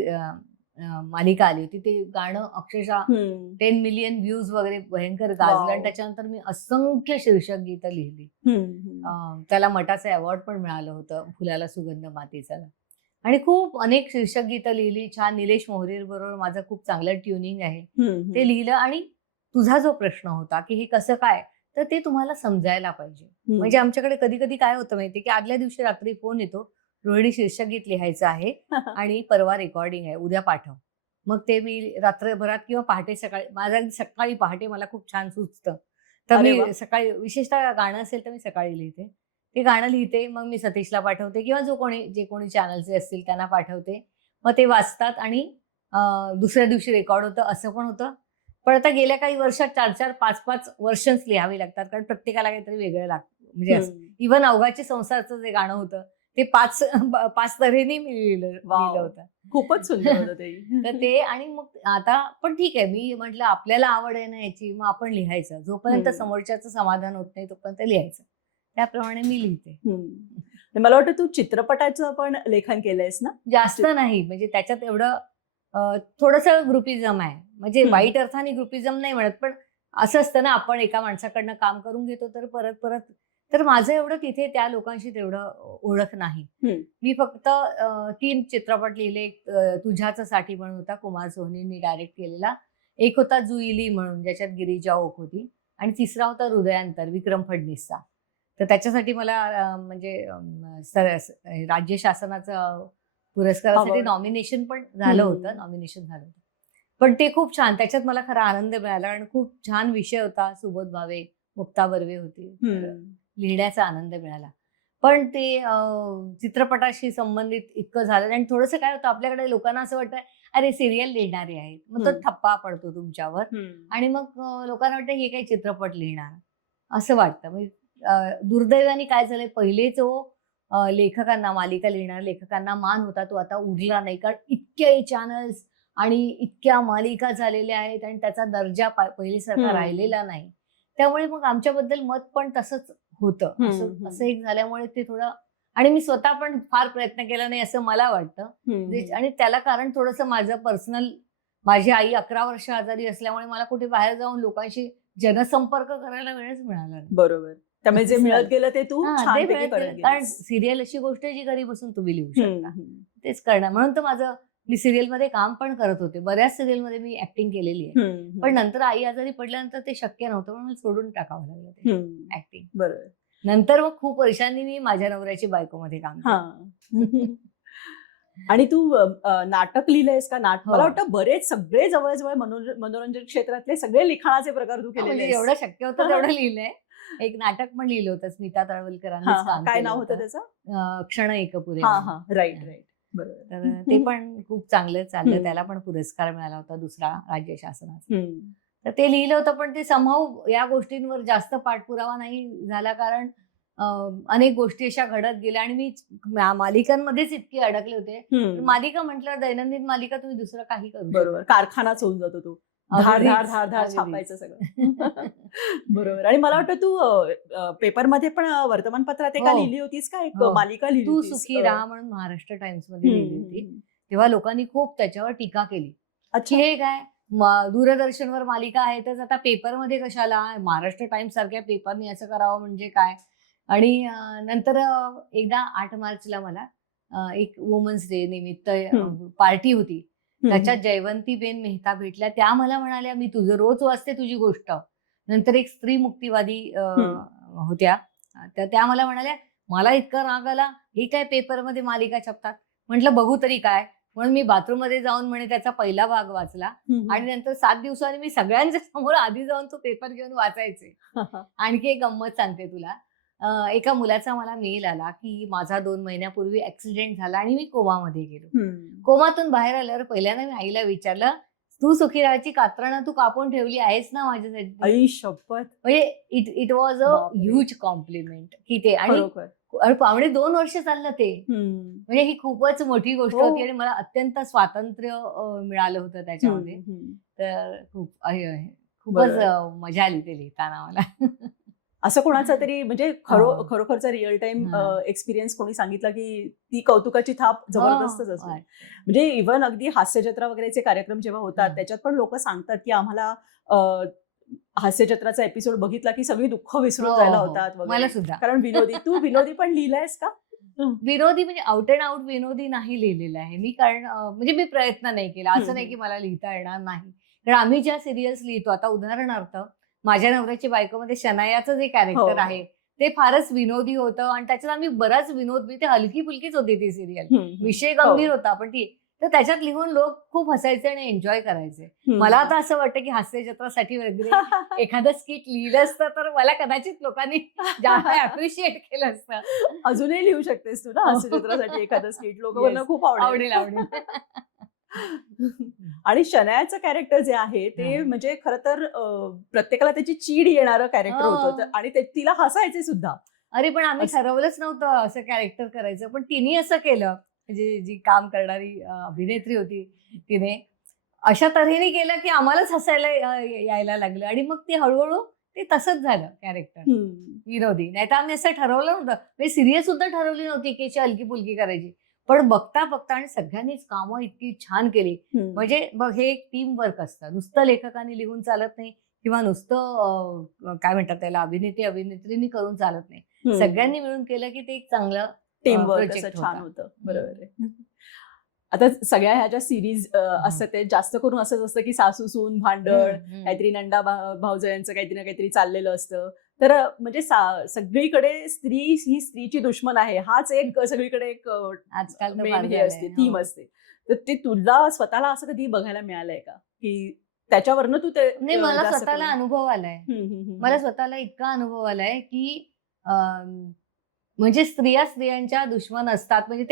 मालिका आली होती. ते गाणं अक्षरशः हं. 10 मिलियन व्ह्यूज वगैरे भयंकर गाजलं आणि वॉव! त्याच्यानंतर मी असंख्य शीर्षक गीतं लिहिली. हं, हं. त्याला मटाचं अवॉर्ड पण मिळालं होतं, फुलाला सुगंध मातीचा. आणि खूप अनेक शीर्षक गीतं लिहिली. छान निलेश मोहरीर बरोबर माझं खूप चांगलं ट्युनिंग आहे. हं, ते हं. लिहिलं आणि तुझा जो प्रश्न होता, की हे कसं काय? तर ते तुम्हाला समजायला पाहिजे. हं. म्हणजे आमच्याकडे कधी-कधी काय होतं माहिती की आदल्या दिवशी रात्री फोन येतो, "रोहिणी शीर्षक गीत लिहायचं आहे आणि परवा रेकॉर्डिंग आहे, उद्या पाठव." मग ते मी रात्रभरात किंवा पहाटे सकाळी माझं सकाळी पहाटे मला खूप छान सुचतं. तर अरे वाह! मी सकाळी विशेषतः गाणं असेल तर मी सकाळी लिहिते. ते गाणं लिहिते, मग मी सतीशला पाठवते किंवा जे कोणी चॅनलचे असतील त्यांना पाठवते. मग ते वाचतात आणि दुसऱ्या दिवशी रेकॉर्ड होतं, असं पण होतं. पण आता गेल्या काही वर्षात 4-4, 5-5 व्हर्शन्स लिहावी लागतात कारण प्रत्येकाला काहीतरी वेगळं लागतं. म्हणजे असं हं. इव्हन अवघाची संसारचं जे गाणं होतं, ते 5 तऱ्हेने मी लिहिलं वॉव! होतं. खूपच सुंदर होतं ते. तर ते आणि मग आता पण ठीक आहे, मी म्हटलं आपल्याला आवड आहे ना याची, मग आपण लिहायचं. जोपर्यंत हं. समोरच्याचं समाधान होत नाही, तोपर्यंत लिहायचं. त्याप्रमाणे मी लिहिते. हं. आणि मला वाटतं तू चित्रपटाचं पण लेखन केलंयस ना? जास्त नाही, म्हणजे त्याच्यात एवढं थोडंसं ग्रुपिझम आहे. म्हणजे हं. वाईट अर्थाने ग्रुपिझम नाही म्हणत, पण असं असतं ना, आपण एका माणसाकडनं काम करून घेतो, तर परत-परत तर माझं एवढं तिथे त्या लोकांशी तेवढं ओळख नाही. हं. मी फक्त 3 चित्रपट लिहिले. एक तुझ्याचसाठी म्हणून होता, कुमार सोनूंनी डायरेक्ट केलेला. एक होता जुईली म्हणून, ज्याच्यात गिरिजा ओक होती आणि तिसरा होता हृदयांतर, विक्रम फडणीसचा. तर त्याच्यासाठी मला म्हणजे राज्य शासनाचं पुरस्कारासाठी आवड. नॉमिनेशन पण झालं होतं. हं. पण ते खूप छान. त्याच्यात मला खरा आनंद मिळाला आणि खूप छान विषय होता. सुबोध भावे, मुक्ता बर्वे होती. तर हं. लिहिण्याचा आनंद मिळाला. पण ते चित्रपटाशी संबंधित इतकं झालं आणि थोडंसं काय होतं आपल्याकडे लोकांना असं वाटतं, अरे सीरियल लिहिणारे आहेत. मग तो हं. थप्पा पडतो तुमच्यावर हं. आणि मग लोकांना वाटतं हे काही चित्रपट लिहिणार, असं वाटतं. म्हणजे दुर्दैवाने काय झालंय, पहिले जो लेखकांना, मालिका लिहिणाऱ्या लेखकांना मान होता तो आता उरला नाही. कारण इतके चॅनल्स आणि इतक्या मालिका झालेल्या आहेत आणि त्याचा दर्जा पहिल्यासारखा राहिलेला नाही. त्यामुळे मग आमच्याबद्दल मत पण तसंच होतं. असं एक झाल्यामुळे ते थोडं, आणि मी स्वतः पण फार प्रयत्न केला नाही असं मला वाटतं. आणि त्याला कारण थोडंसं माझं पर्सनल, माझी आई 11 वर्ष आजारी असल्यामुळे मला कुठे बाहेर जाऊन लोकांशी जनसंपर्क करायला वेळच मिळाला नाही. बरोबर. त्यामुळे जे मिळत गेलं ते तू छानपैकी करत कारण गेलीस. सिरियल अशी गोष्ट आहे जी घरी बसून तुम्ही लिहू शकता. तेच करणार म्हणून तर मी सिरियल मध्ये काम पण करत होते. बऱ्याच सिरियल मध्ये मी ऍक्टिंग केलेली आहे. पण नंतर आई आजारी पडल्यानंतर ते शक्य नव्हतं म्हणून सोडून टाकावं लागलं ते ऍक्टिंग. बरोबर. नंतर मग खूप वर्षांनी मी माझ्या नवऱ्याची बायकोमध्ये काम केलं. आणि तू नाटक लिहिलंयस का? मला वाटतं बरेच सगळे जवळजवळ मनोरंजन क्षेत्रातले सगळे लिखाणाचे प्रकार तू केलेले. म्हणजे एवढं शक्य होतं तेवढं लिहिलंय. एक नाटक पण लिहिलं होतं स्मिता तळवलकरांनी. काय नाव होतं त्याचं? क्षण एकपुरे. राईट. बरोबर. तर ते पण खूप चांगलं चाललं. त्याला पण पुरस्कार मिळाला होता, दुसरा राज्य शासनाचा. तर ते लिहिलं होतं, पण ते समहाऊ या गोष्टींवर जास्त पाठपुरावा नाही झाला. कारण अनेक गोष्टी अशा घडत गेल्या आणि मी मालिकांमध्येच इतकी अडकले होते. मालिका म्हटल्यावर दैनंदिन मालिका तुम्ही दुसरं काही करू. बरोबर. कारखानाच होऊन जातो तो. धार धार धार धार छापायचं सगळं. बरोबर. आणि मला वाटतं तू पेपरमध्ये पण वर्तमानपत्रात एका लिहिली होतीस का? एक मालिका लिहिली तू सुखी राहा म्हणून महाराष्ट्र टाइम्स मध्ये लिहिली होती. तेव्हा लोकांनी खूप त्याच्यावर टीका केली. की हे काय दूरदर्शनवर मालिका आहे तर आता पेपरमध्ये कशाला, महाराष्ट्र टाइम्स सारख्या पेपरने असं करावं म्हणजे काय. आणि नंतर एकदा 8 मार्चला मला एक वुमन्स डे निमित्त पार्टी होती. त्याच्यात जयवंतीबेन मेहता भेटल्या. त्या मला म्हणाल्या, मी तुझं रोज वाचते तुझी गोष्ट. नंतर एक स्त्री मुक्तीवादी होत्या, तर त्या मला म्हणाल्या, मला इतका राग आला, हे काय पेपरमध्ये मालिका छापतात. म्हटलं बघू तरी काय. म्हणून मी बाथरूम मध्ये जाऊन म्हणे त्याचा पहिला भाग वाचला. आणि नंतर 7 दिवसांनी मी सगळ्यांच्या समोर आधी जाऊन तो पेपर घेऊन वाचायचे. आणखी एक गंमत सांगते तुला. एका मुलाचा मला मेल आला की माझा 2 महिन्यापूर्वी ऍक्सिडेंट झाला आणि मी कोमामध्ये गेलो. कोमातून बाहेर आल्यावर पहिल्यांदा मी आईला विचारलं, तू सुखीराची कात्रणं तू कापून ठेवली आहेस ना माझ्यासाठी. आई शपथ. म्हणजे it was a huge compliment की ते. आणि पावणे 2 वर्ष चाललं ते. म्हणजे ही खूपच मोठी गोष्ट होती आणि मला अत्यंत स्वातंत्र्य मिळालं होतं त्याच्यामध्ये. तर खूपच मजा आली ते लिहिताना मला. असं कोणाचा तरी म्हणजे खरोखरचा रिअल टाइम एक्सपिरियन्स कोणी सांगितलं की ती कौतुकाची थाप जबरदस्तच असते. म्हणजे इव्हन अगदी हास्यजत्रा वगैरेचे कार्यक्रम जेव्हा होतात त्याच्यात पण लोक सांगतात की आम्हाला हास्यजत्राचा एपिसोड बघितला की सगळी दुःख विसरून जायला होतात मला सुद्धा. कारण तू विनोदी पण लिहिलंयस का? विनोदी म्हणजे आउट अँड आउट विनोदी नाही लिहिलेलं आहे मी. कारण म्हणजे मी प्रयत्न नाही केला. असं नाही की मला लिहिता येणार नाही. कारण आम्ही ज्या सिरियल्स लिहितो, आता उदाहरणार्थ माझ्या नवऱ्याची बायकोमध्ये शनायाचं जे कॅरेक्टर आहे ते फारच विनोदी होतं आणि त्याच्यात आम्ही बराच विनोद, ते हलकी फुलकीच होती ती सिरियल. विषय गंभीर होता पण ती, तर त्याच्यात लिहून लोक खूप हसायचे आणि एन्जॉय करायचे. मला आता असं वाटतं की हास्यजत्रासाठी वगैरे एखादं स्किट लिहिलं असतं तर मला कदाचित लोकांनी जास्त अप्रिशिएट केलं असतं. अजूनही लिहू शकतेस तू ना हास्यजत्रासाठी एखादं स्किट, लोकांना खूप आवडेल. आणि शनायाचं कॅरेक्टर जे आहे ते म्हणजे खरं तर प्रत्येकाला त्याची चीड येणारं कॅरेक्टर होतं आणि तिला हसायचे सुद्धा. अरे पण आम्ही ठरवलंच नव्हतं असं कॅरेक्टर करायचं, पण तिने असं केलं. म्हणजे जी काम करणारी अभिनेत्री होती तिने अशा तऱ्हेने केलं की आम्हालाच हसायला यायला लागलं. आणि मग ती हळूहळू ते तसंच झालं कॅरेक्टर विनोदी. नाही तर आम्ही असं ठरवलं नव्हतं. म्हणजे सिरियल सुद्धा ठरवली नव्हती की हलकी फुलकी करायची. पण बघता बघता आणि सगळ्यांनीच कामं इतकी छान केली. म्हणजे बघ, हे एक टीम वर्क असतं. नुसतं लेखकांनी लिहून चालत नाही किंवा नुसतं काय म्हणतात त्याला अभिनेत्रींनी करून चालत नाही. सगळ्यांनी मिळून केलं की ते एक चांगलं टीम वर्क छान होतं. बरोबर आहे. आता सगळ्या ह्या ज्या सिरीज असतात ते जास्त करून असंच असतं की सासू सून भांडण, काहीतरी नंदा भाऊजयांचं काहीतरी ना काहीतरी चाललेलं असतं. तर म्हणजे सगळीकडे स्त्री ही स्त्रीची दुश्मन आहे हाच एक सगळीकडे एक आजकाल मेन हे असते, थीम असते. तर ते तुला स्वतःला असं कधी बघायला मिळालंय का की त्याच्यावरनं तू ते? नाही, मला स्वतःला अनुभव आलाय. मला स्वतःला इतका अनुभव आलाय की म्हणजे स्त्रियांच्या दुश्मन असतात. म्हणजे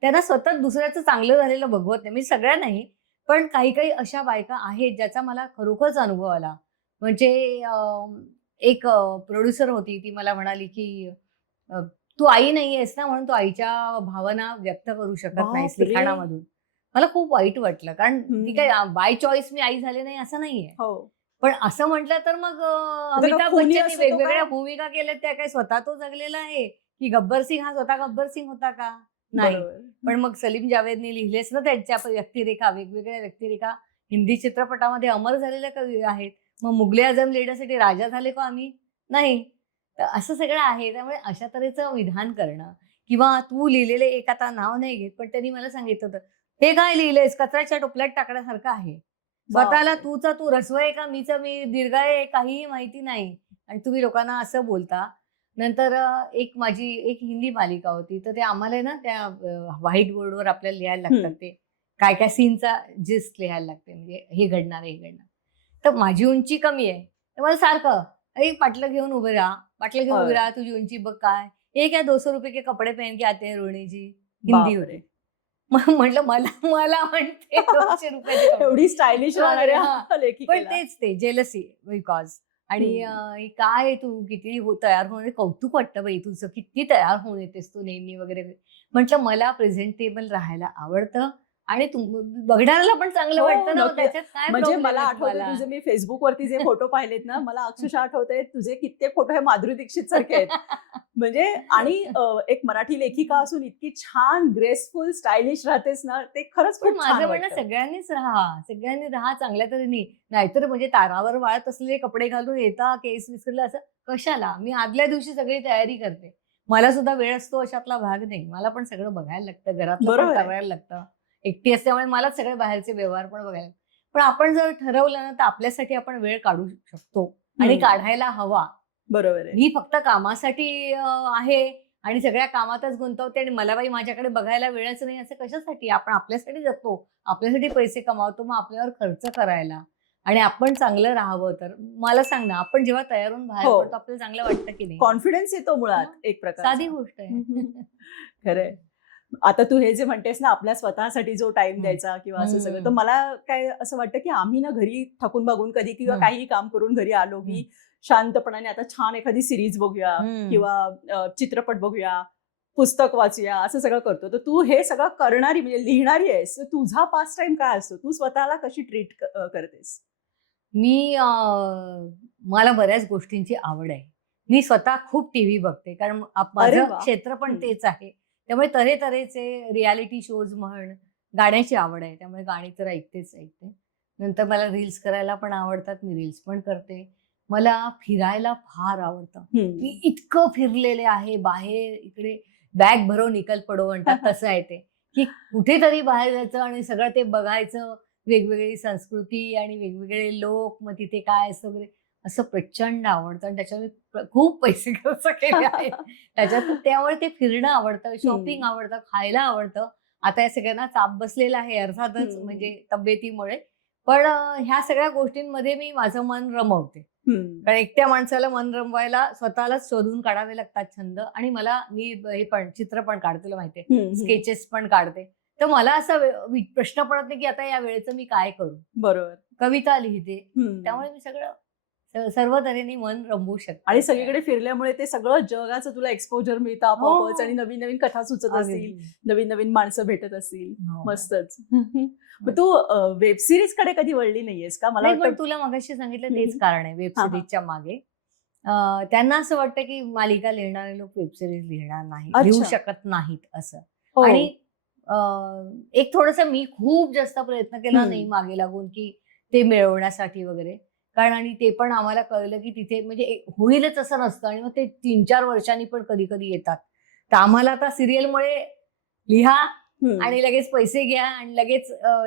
त्यांना सतत दुसऱ्याचं चांगलं झालेलं बघवत नाही. म्हणजे सगळ्या नाही, पण काही काही अशा बायका आहेत ज्याचा मला खरोखरच अनुभव आला. म्हणजे एक प्रोड्युसर होती, ती मला म्हणाली की तू आई नाहीयेस ना, म्हणून तू आईच्या भावना व्यक्त करू शकत नाहीस बापरे! लिखाणामधून. मला खूप वाईट वाटलं, कारण ती हम्म. काय बाय चॉईस मी आई झाले नाही असं नाहीये. हो. पण असं म्हटलं तर मग आता अमिताभ खूनी बच्चननी असतो तो वेगवेगळ्या काय? भूमिका केल्यात, त्या काय स्वतः तो जगलेला आहे की गब्बर सिंग हा स्वतः गब्बर सिंग होता का? नाही. बरोबर. पण मग सलीम जावेदनी लिहिलेच ना त्यांच्या व्यक्तिरेखा, वेगवेगळ्या व्यक्तिरेखा हिंदी चित्रपटामध्ये अमर झालेल्या कवी आहेत. मग मुघले आझम लिहिण्यासाठी राजा झाले का आम्ही? नाही. तर असं सगळं आहे. त्यामुळे अशा तऱ्हेचं विधान करणं किंवा तू लिहिलेले एक आता नाव नाही घेत, पण त्यांनी मला सांगितलं होतं, "हे काय लिहिलंयस? कचऱ्याच्या टोपल्यात टाकण्यासारखं आहे. स्वतःला बापरे! तूचा तू, ऱ्हस्व आहे का मीचा मी, दीर्घ आहे काहीही माहिती नाही आणि तुम्ही लोकांना असं बोलता." नंतर एक माझी एक हिंदी मालिका होती, तर ते आम्हाला ना त्या व्हाईट बोर्डवर आपल्याला लिहायला लागतात हम्म. ते काय काय सीनचा जिस्ट लिहायला लागते, म्हणजे हे घडणार हे घडणार. तर माझी उंची कमी आहे, तर मला सारखं अरे पाटलं घेऊन उभे राहा, पाटलं घेऊन उभे होय. राहा, तुझी उंची बघ काय, हे क्या 200 रुपये के कपडे पहन के आते हैं रोणी जी. हिंदी बापरे! होती. मग म्हटलं मला मला म्हणते 200 रुपयाचे कपडे. एवढी स्टायलिश हां, राहणाऱ्या हां. पण लेखिकेला. तेच ते जेलसी बिकॉज. आणि हम्म. हे काय तू किती तयार होऊन, कौतुक वाटतं बाई तुझं, किती तयार होऊन येतेस तू नेहमी वगैरे. म्हटलं मला प्रेझेंटेबल राहायला आवडतं आणि बघणाऱ्याला पण चांगलं हो, वाटतं ना, नक्की. त्याच्यात काय म्हणजे प्रॉब्लेम मला आहे आठवतंय तुम्हाला? तुझे मी फेसबुकवरती जे फोटो पाहिलेत ना, मला अक्षरशः आठवतंय तुझे कित्येक फोटो हे माधुरी दीक्षित सारखे आहेत. म्हणजे आणि एक मराठी लेखिका असून इतकी छान ग्रेसफुल स्टायलिश राहतेस ना, ते खरंच पण खूप छान माझं म्हणणं वाटतं. सगळ्यांनी राहा चांगल्या तऱ्हेने. नाहीतर म्हणजे तारावर वाळत असलेले कपडे घालून येता, केस विसरला असं कशाला? मी आदल्या दिवशी सगळी तयारी करते. मला सुद्धा वेळ असतो अशातला भाग नाही. मला पण सगळं बघायला लागतं, घरातलं पण बरोबर आहे. करायला लागतं. एकटी असल्यामुळे मलाच सगळे बाहेरचे व्यवहार पण बघायला लागतात. पण आपण जर ठरवलं ना, तर आपल्यासाठी आपण वेळ काढू शकतो आणि हम्म. काढायला हवा. बरोबर आहे. मी फक्त कामासाठी आहे आणि सगळ्या कामातच गुंतवते आणि मला बाई माझ्याकडे बघायला वेळच नाही, असं कशासाठी? आपण आपल्यासाठी जगतो, आपल्यासाठी पैसे कमावतो, मग आपल्यावर खर्च करायला आणि आपण चांगलं राहावं. तर मला सांग ना, आपण जेव्हा तयार होऊन बाहेर हो. पडतो आपल्याला चांगलं वाटतं की नाही? कॉन्फिडन्स येतो मुळात मग एक साधी प्रकारचा. गोष्ट आहे. खरंय. आता तू हे जे म्हणतेस ना, आपल्या स्वतःसाठी जो टाइम हं. द्यायचा किंवा असं सगळं, तर हं. मला काय असं वाटतं की आम्ही ना घरी थकून भागून कधी किंवा हं. काहीही काम करून घरी आलो हं. की शांतपणाने आता छान एखादी सिरीज बघूया हं. किंवा चित्रपट बघूया, पुस्तक वाचूया, असं सगळं करतो. तर तू हे सगळं करणारी म्हणजे लिहिणारी आहेस, तर तुझा पास टाइम काय असतो? तू स्वतःला कशी ट्रीट करतेस? मी मला बऱ्याच गोष्टींची आवड आहे. मी स्वतः खूप टीव्ही बघते, कारण अरे माझं वा. क्षेत्र पण हम्म. तेच आहे. त्यामुळे तऱ्हेतऱ्हेचे रियालिटी शोज म्हण, गाण्याची आवड आहे. त्यामुळे गाणी तर ऐकतेच ऐकते. नंतर मला रील्स करायला पण आवडतात. मी रील्स पण करते. मला फिरायला फार आवडतं. हम्म. मी इतकं फिरलेले आहे बाहेर, इकडे बॅग भरो निकल पडो म्हणतात तसं आहे ते, की कुठेतरी बाहेर जायचं आणि सगळं ते बघायचं. वेगवेगळी संस्कृती आणि वेगवेगळे लोक, मग तिथे काय असतं वगैरे, असं प्रचंड आवडतं आणि त्याच्यावर मी खूप पैसे खर्च केले आहेत. त्याच्यात त्यामुळे ते फिरणं आवडतं, शॉपिंग आवडतं, खायला आवडतं. आता या सगळ्यांना चाप बसलेला आहे अर्थातच, हम्म. म्हणजे तब्येतीमुळे. पण ह्या सगळ्या गोष्टींमध्ये मी माझं मन रमवते. हम्म. कारण एकट्या माणसाला मन रमवायला स्वतःलाच शोधून काढावे लागतात छंद. आणि मी हे पण चित्र पण काढते, तुला माहितीये, हम्म. स्केचेस पण काढते. तर मला असा प्रश्न पडत नाही की आता या वेळेचं मी काय करू. बरोबर. कविता लिहिते, हम्म. त्यामुळे मी सगळं सर्व तऱ्हेने मन रमवू शकते. आणि सगळीकडे फिरल्यामुळे ते सगळं जगाचं तुला एक्सपोजर मिळतं आपोआपच, हो. आणि नवीन नवीन कथा सुचत असतील, अगदी. नवीन नवीन माणसं भेटत असतील. हो. मस्तच. मग तू वेब सिरीज कडे कधी वळली नाहीयेस का? मला नाही, पण वाटतं. तुला मगाशी सांगितलं तेच हम्म. कारण आहे वेब हा, हा. सिरीजच्या मागे. त्यांना असं वाटतं की मालिका लिहिणारे लोक वेब सिरीज लिहिणार नाही, अच्छा. लिहू शकत नाहीत असं. हो. आणि एक थोडस मी खूप जास्त प्रयत्न केला नाही हम्म. मागे लागून की ते मिळवण्यासाठी वगैरे. कारण आणि ते पण आम्हाला कळलं की तिथे म्हणजे होईलच असं नसतं, आणि मग ते 3-4 वर्षांनी पण कधी कधी येतात. तर आम्हाला आता सिरियलमुळे लिहा हम्म. आणि लगेच पैसे घ्या आणि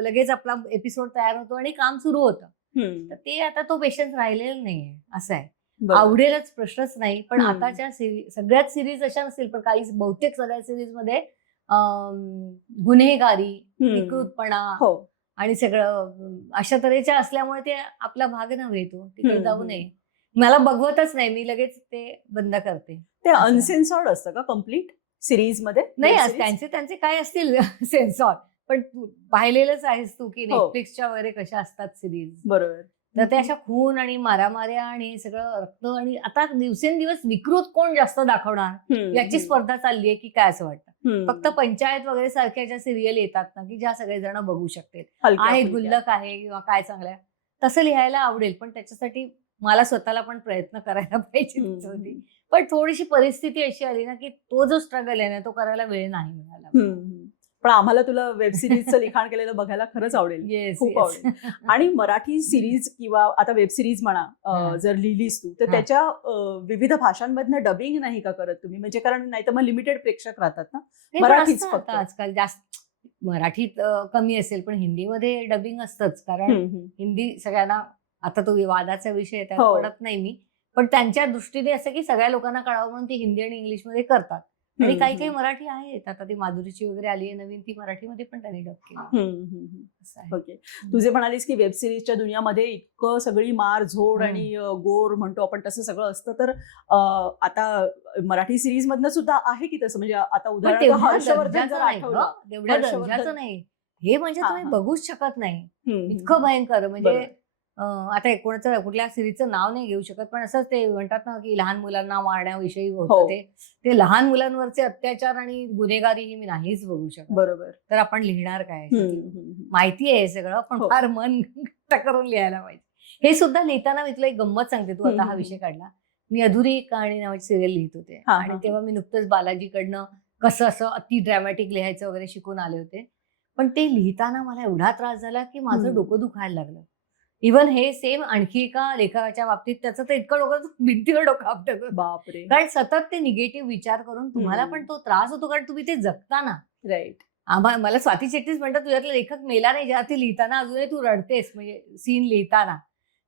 लगेच आपला एपिसोड तयार होतो आणि काम सुरू होतं. हम्म. तर ते आता तो पेशन्स राहिलेला नाहीये, असं आहे. बरोबर. आवडेलच प्रश्नच नाही, पण हम्म. आताच्या सगळ्याच सिरीज अशा नसतील, पण काही बहुतेक सगळ्या सिरीज मध्ये गुन्हेगारी, विकृतपणा हो. आणि सगळं अशा तऱ्हेच्या असल्यामुळे ते आपला भाग नव्हे, तो तिकडे हम्म. जाऊ नये. मला बघवतच नाही, मी लगेच ते बंद करते. ते असं. अनसेन्सॉर्ड असतं का कम्प्लीट सिरीज मध्ये? नाही, Web series? त्यांचे काय असतील सेन्सॉर, पण तू पाहिलेलंच आहेस तू की हो. नेटफ्लिक्सच्या वगैरे कशा असतात सिरीज. बरोबर. तर ते अशा खून आणि मारामाऱ्या आणि हे सगळं रक्त आणि आता दिवसेंदिवस विकृत कोण जास्त दाखवणार याची स्पर्धा चालली आहे की काय असं वाटतं. फक्त पंचायत वगैरे सारख्या ज्या सिरियल येतात ना की ज्या सगळेजण बघू शकतील, आहेत गुल्लक आहे किंवा काय चांगलं आहे, तसं लिहायला आवडेल. पण त्याच्यासाठी मला स्वतःला पण प्रयत्न करायला पाहिजे. पण थोडीशी परिस्थिती अशी आली ना की तो जो स्ट्रगल आहे ना तो करायला वेळ नाही मिळाला. पण आम्हाला तुला वेब सिरीजचं लिखाण केलेलं बघायला खरंच आवडेल, खूप आवडेल. आणि मराठी सिरीज किंवा आता वेब सिरीज म्हणा जर लिहिलीस तू तर त्याच्या विविध भाषांमधनं डबिंग नाही का करत तुम्ही? म्हणजे कारण नाही तर मग लिमिटेड प्रेक्षक राहतात ना, मराठीच फक्त. आजकाल जास्त मराठीत कमी असेल पण हिंदीमध्ये डबिंग असतंच, कारण हिंदी सगळ्यांना, आता तो वादाचा विषय त्यात पडत नाही मी, पण त्यांच्या दृष्टीने असं की सगळ्या लोकांना कळावं म्हणून ती हिंदी आणि इंग्लिशमध्ये करतात. आणि काही काही मराठी आहेत, आता ती माधुरीची वगैरे आली आहे नवीन, ती मराठीमध्ये पण त्यांनी डब केली. ओके. तू जे म्हणालीस की वेब सिरीजच्या दुनियामध्ये इतकं सगळी मार झोड आणि गोर म्हणतो आपण तसं सगळं असतं, तर आता मराठी सिरीज मधनं सुद्धा आहे की तसं? म्हणजे आता उदाहरण हर्षवर्धन जर आठवलं, तेवढ्या दर्जाचं नाही हे, म्हणजे तुम्ही बघूच शकत नाही, इतकं भयंकर. म्हणजे आता कोणाचं कुठल्या सिरीजचं नाव नाही घेऊ शकत, पण असंच ते म्हणतात ना की लहान मुलांना मारण्याविषयी होतं, ते लहान मुलांवरचे अत्याचार आणि गुन्हेगारी ही मी नाहीच बघू शकत. बरोबर. तर आपण लिहिणार काय? माहिती आहे सगळं, पण फार मन घट्ट करून लिहायला पाहिजे. हे सुद्धा लिहिताना मी तुला एक गंमत सांगते, तू आता हा विषय काढला. मी अधुरी कहाणी नावाची सिरियल लिहित होते आणि तेव्हा मी नुकतंच बालाजीकडनं कसं असं अति ड्रॅमॅटिक लिहायचं वगैरे शिकून आले होते. पण ते लिहिताना मला एवढा त्रास झाला की माझं डोकं दुखायला लागलं. इव्हन हे सेम आणखी एका लेखकाच्या बाबतीत, त्याचं तर इतकं डोकं भिंतीवर डोकं आपटत, बापरे, कारण सतत ते निगेटिव्ह विचार करून तुम्हाला पण तो त्रास होतो, कारण तुम्ही ते जगता ना. राईट. मला स्वाती शेट्टीच म्हणतात, तुझ्यातला लेखक मेला नाही जेव्हा ते लिहिताना अजूनही तू रडतेस, म्हणजे सीन लिहिताना.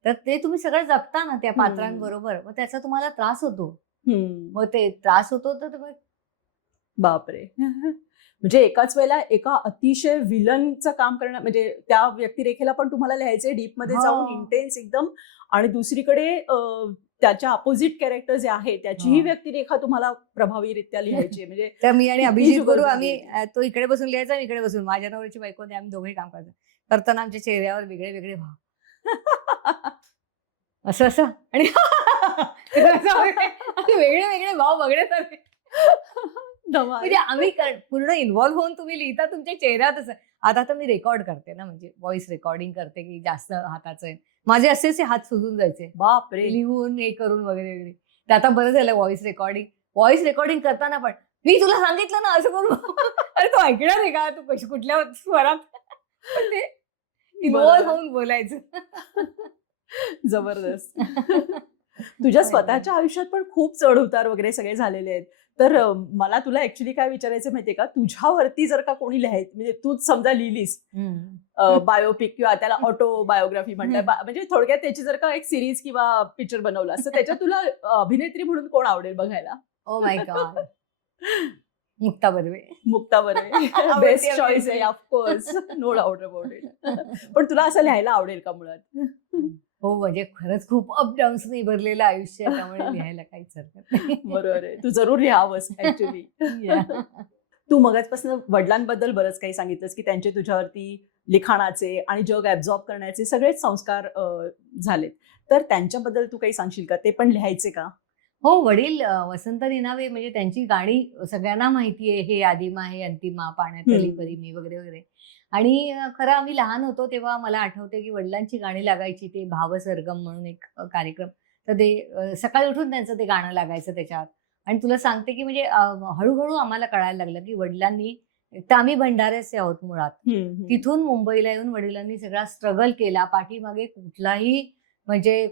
तर ते तुम्ही सगळं जगता ना त्या पात्रांबरोबर, मग त्याचा तुम्हाला त्रास होतो. मग ते त्रास होतो तर बापरे. म्हणजे एकाच वेळेला एका अतिशय विलनचं काम करणं, म्हणजे त्या व्यक्तिरेखेला पण तुम्हाला लिहायचंय डीपमध्ये जाऊन, इंटेन्स एकदम, आणि दुसरीकडे त्याच्या अपोजिट कॅरेक्टर जे आहे त्याचीही व्यक्तिरेखा तुम्हाला प्रभावीरित्या लिहायची. म्हणजे तर मी आणि अभिजित गुरु आम्ही, तो इकडे बसून लिहायचा, इकडे बसून, माझ्या नवऱ्याची बायको, आम्ही दोघेही काम करताना आमच्या चेहऱ्यावर वेगळे वेगळे भाव, असं असं आणि वेगळे वेगळे भाव बघण्यासारखे. म्हणजे आम्ही पूर्ण इन्व्हॉल्व्ह होऊन तुम्ही लिहिता तुमच्या चेहऱ्यात. आता तर मी रेकॉर्ड करते ना, म्हणजे व्हॉइस रेकॉर्डिंग करते की जास्त हाताचं आहे, माझे असे हात सुजून जायचे, बापरे, लिहून हे करून वगैरे वगैरे. ते आता बरं झालं व्हॉइस रेकॉर्डिंग करताना पण मी तुला सांगितलं ना असं करू, अरे तो ऐकणार आहे का, तू कुठल्या स्वरात, पण ते इन्व्हॉल्व्ह होऊन बोलायचं. जबरदस्त. तुझ्या स्वतःच्या आयुष्यात पण खूप चढ उतार वगैरे सगळे झालेले आहेत. तर मला तुला ऍक्च्युली काय विचारायचं माहितीये का, तुझ्यावरती जर का कोणी लिहायचं, म्हणजे तूच समजा लिहिलीस बायोपिक किंवा त्याला ऑटो बायोग्राफी म्हणतात, म्हणजे थोडक्यात त्याची जर का एक सिरीज किंवा पिक्चर बनवला असतं, त्याच्यात तुला अभिनेत्री म्हणून कोण आवडेल बघायला? Oh my god, Mukta Barve. Best choice आहे, of course, no doubt about it. पण तुला असं लिहायला आवडेल का मुळात? हो, म्हणजे खरंच खूप अपडाऊन्सनी भरलेलं आयुष्य आहे, त्यामुळे लिहायला काहीच हरकत नाही. बरोबर आहे, तू जरूर लिहावंस ऍक्च्युली. तू मगाचपासून वडिलांबद्दल बरंच काही सांगितलंस की त्यांचे तुझ्यावरती लिखाणाचे आणि जग ऍब्झॉर्ब करण्याचे सगळेच संस्कार झालेत, तर त्यांच्याबद्दल तू काही सांगशील का? ते पण लिहायचे का? हो, वडील वसंत निनावे, म्हणजे त्यांची गाणी सगळ्यांना माहिती आहे, हे आदिमा हे अंतिमा, पाण्यातली परी मी वगैरे वगैरे. आणि खरं आम्ही लहान होतो तेव्हा मला आठवते की वडिलांची गाणी लागायची, ते भावसरगम म्हणून एक कार्यक्रम, तर ते सकाळी उठून त्यांचं ते गाणं लागायचं त्याच्यात. आणि तुला सांगते की म्हणजे हळूहळू आम्हाला कळायला लागलं की वडिलांनी, तर आम्ही भंडाऱ्याचे आहोत मुळात, तिथून मुंबईला येऊन वडिलांनी सगळा स्ट्रगल केला, पाठीमागे कुठलाही म्हणजे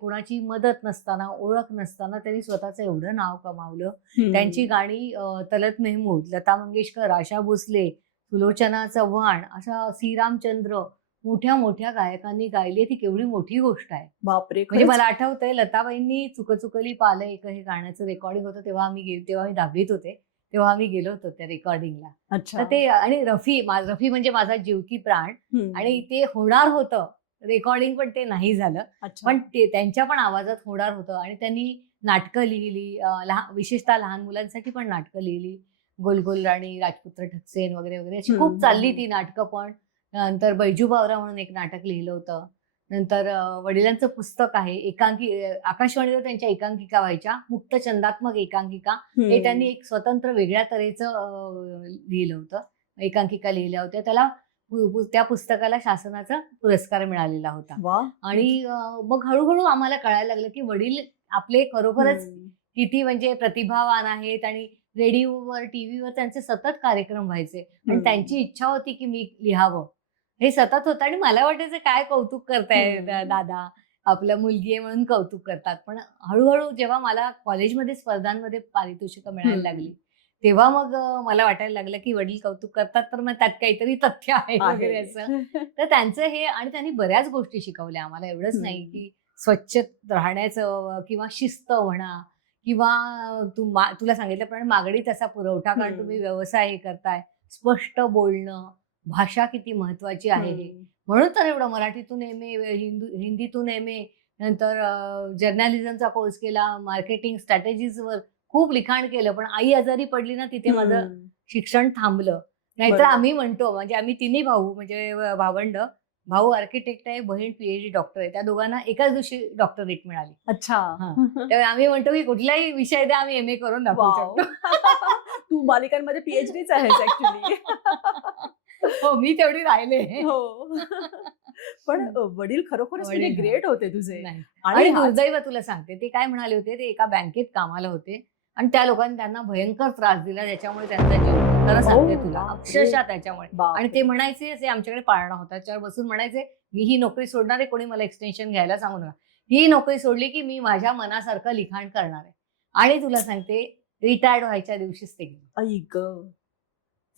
कुणाची मदत नसताना, ओळख नसताना त्यांनी स्वतःचं एवढं नाव कमावलं. त्यांची गाणी तलत मेहमूद, लता मंगेशकर, आशा भोसले, सुलोचना चव्हाण, अशा श्रीरामचंद्र, मोठ्या मोठ्या गायकांनी गायली. ती केवढी मोठी गोष्ट आहे. बापरे. म्हणजे मला आठवतंय लताबाईंनी चुकचुकली पालं एक, हे गाण्याचं रेकॉर्डिंग होतं, तेव्हा मी 10वीत होते, तेव्हा आम्ही गेलो होतो त्या रेकॉर्डिंगला. तर ते, आणि रफी म्हणजे माझा जीव की प्राण, आणि ते होणार होतं रेकॉर्डिंग, पण ते नाही झालं. पण ते त्यांच्या पण आवाजात होणार होतं. आणि त्यांनी नाटकं लिहिली, विशेषतः लहान मुलांसाठी पण नाटकं लिहिली, गोलगोल राणी, राजपुत्र ठकसेन वगैरे वगैरे, अशी खूप चालली ती नाटकं. पण नंतर बैजू बावरा म्हणून एक नाटक लिहिलं होतं. नंतर वडिलांचं पुस्तक आहे आकाशवाणीवर त्यांच्या एकांकिका व्हायच्या, मुक्त छंदात्मक एकांकिका. हे त्यांनी एक स्वतंत्र वेगळ्या तऱ्हेचं लिहिलं होतं, एकांकिका लिहिल्या होत्या. त्या पुस्तकाला शासनाचा पुरस्कार मिळालेला होता. आणि मग हळूहळू आम्हाला कळायला लागलं की वडील आपले खरोखरच किती म्हणजे प्रतिभावान आहेत. आणि रेडिओवर, टीव्हीवर त्यांचे सतत कार्यक्रम व्हायचे आणि त्यांची इच्छा होती की मी लिहावं, हे सतत होतं. आणि मला वाटायचं काय कौतुक करताय दादा, आपल्या मुलगी आहे म्हणून कौतुक करतात. पण हळूहळू जेव्हा मला कॉलेजमध्ये स्पर्धांमध्ये पारितोषिकं मिळायला लागली, तेव्हा मग मला वाटायला लागलं की वडील कौतुक करतात तर मग त्यात काहीतरी तथ्य आहे वगैरे असं. तर त्यांचं हे, आणि त्यांनी बऱ्याच गोष्टी शिकवल्या आम्हाला. एवढंच नाही की स्वच्छ राहण्याचं किंवा शिस्त म्हणा, किंवा तुला सांगितल्याप्रमाणे मागणी तसा पुरवठा, कारण तुम्ही व्यवसाय हे करताय, स्पष्ट बोलणं, भाषा किती महत्वाची आहे हे. म्हणून तर एवढं मराठीतून MA, हिंदीतून MA, नंतर जर्नलिझमचा कोर्स केला, मार्केटिंग स्ट्रॅटेजीजवर खूप लिखाण केलं. पण आई आजारी पडली ना, तिथे माझं शिक्षण थांबलं. नाहीतर आम्ही म्हणतो, म्हणजे आम्ही तिन्ही भाऊ, म्हणजे भावंड, भाऊ आर्किटेक्ट आहे, बहीण PhD डॉक्टर आहे. त्या दोघांना एकाच दिवशी डॉक्टरेट मिळाली. अच्छा. त्यामुळे आम्ही म्हणतो की कुठलाही विषय द्या, आम्ही MA करून दाखवू शकतो. तू बालिकांमध्ये PhDच आहेस ऍक्च्युली. हो, मी तेवढी राहिले. हो. पण वडील खरोखरच म्हणजे ग्रेट होते तुझे. आणि दुर्दैव तुला सांगते, ते काय म्हणाले होते, ते एका बँकेत कामाला होते आणि त्या लोकांनी त्यांना भयंकर त्रास दिला, त्याच्यामुळे त्यांचा जीव, खरं सांगते तुला, अक्षरशः त्याच्यामुळे. आणि ते म्हणायचे, असे आमच्याकडे पाळणा होता, त्याच्यावर बसून म्हणायचे, मी ही नोकरी सोडणार आहे, कोणी मला एक्सटेन्शन घ्यायला सांगू नका. ही नोकरी सोडली की मी माझ्या मनासारखं लिखाण करणार आहे. आणि तुला सांगते, रिटायर्ड व्हायच्या दिवशीच ते गेले.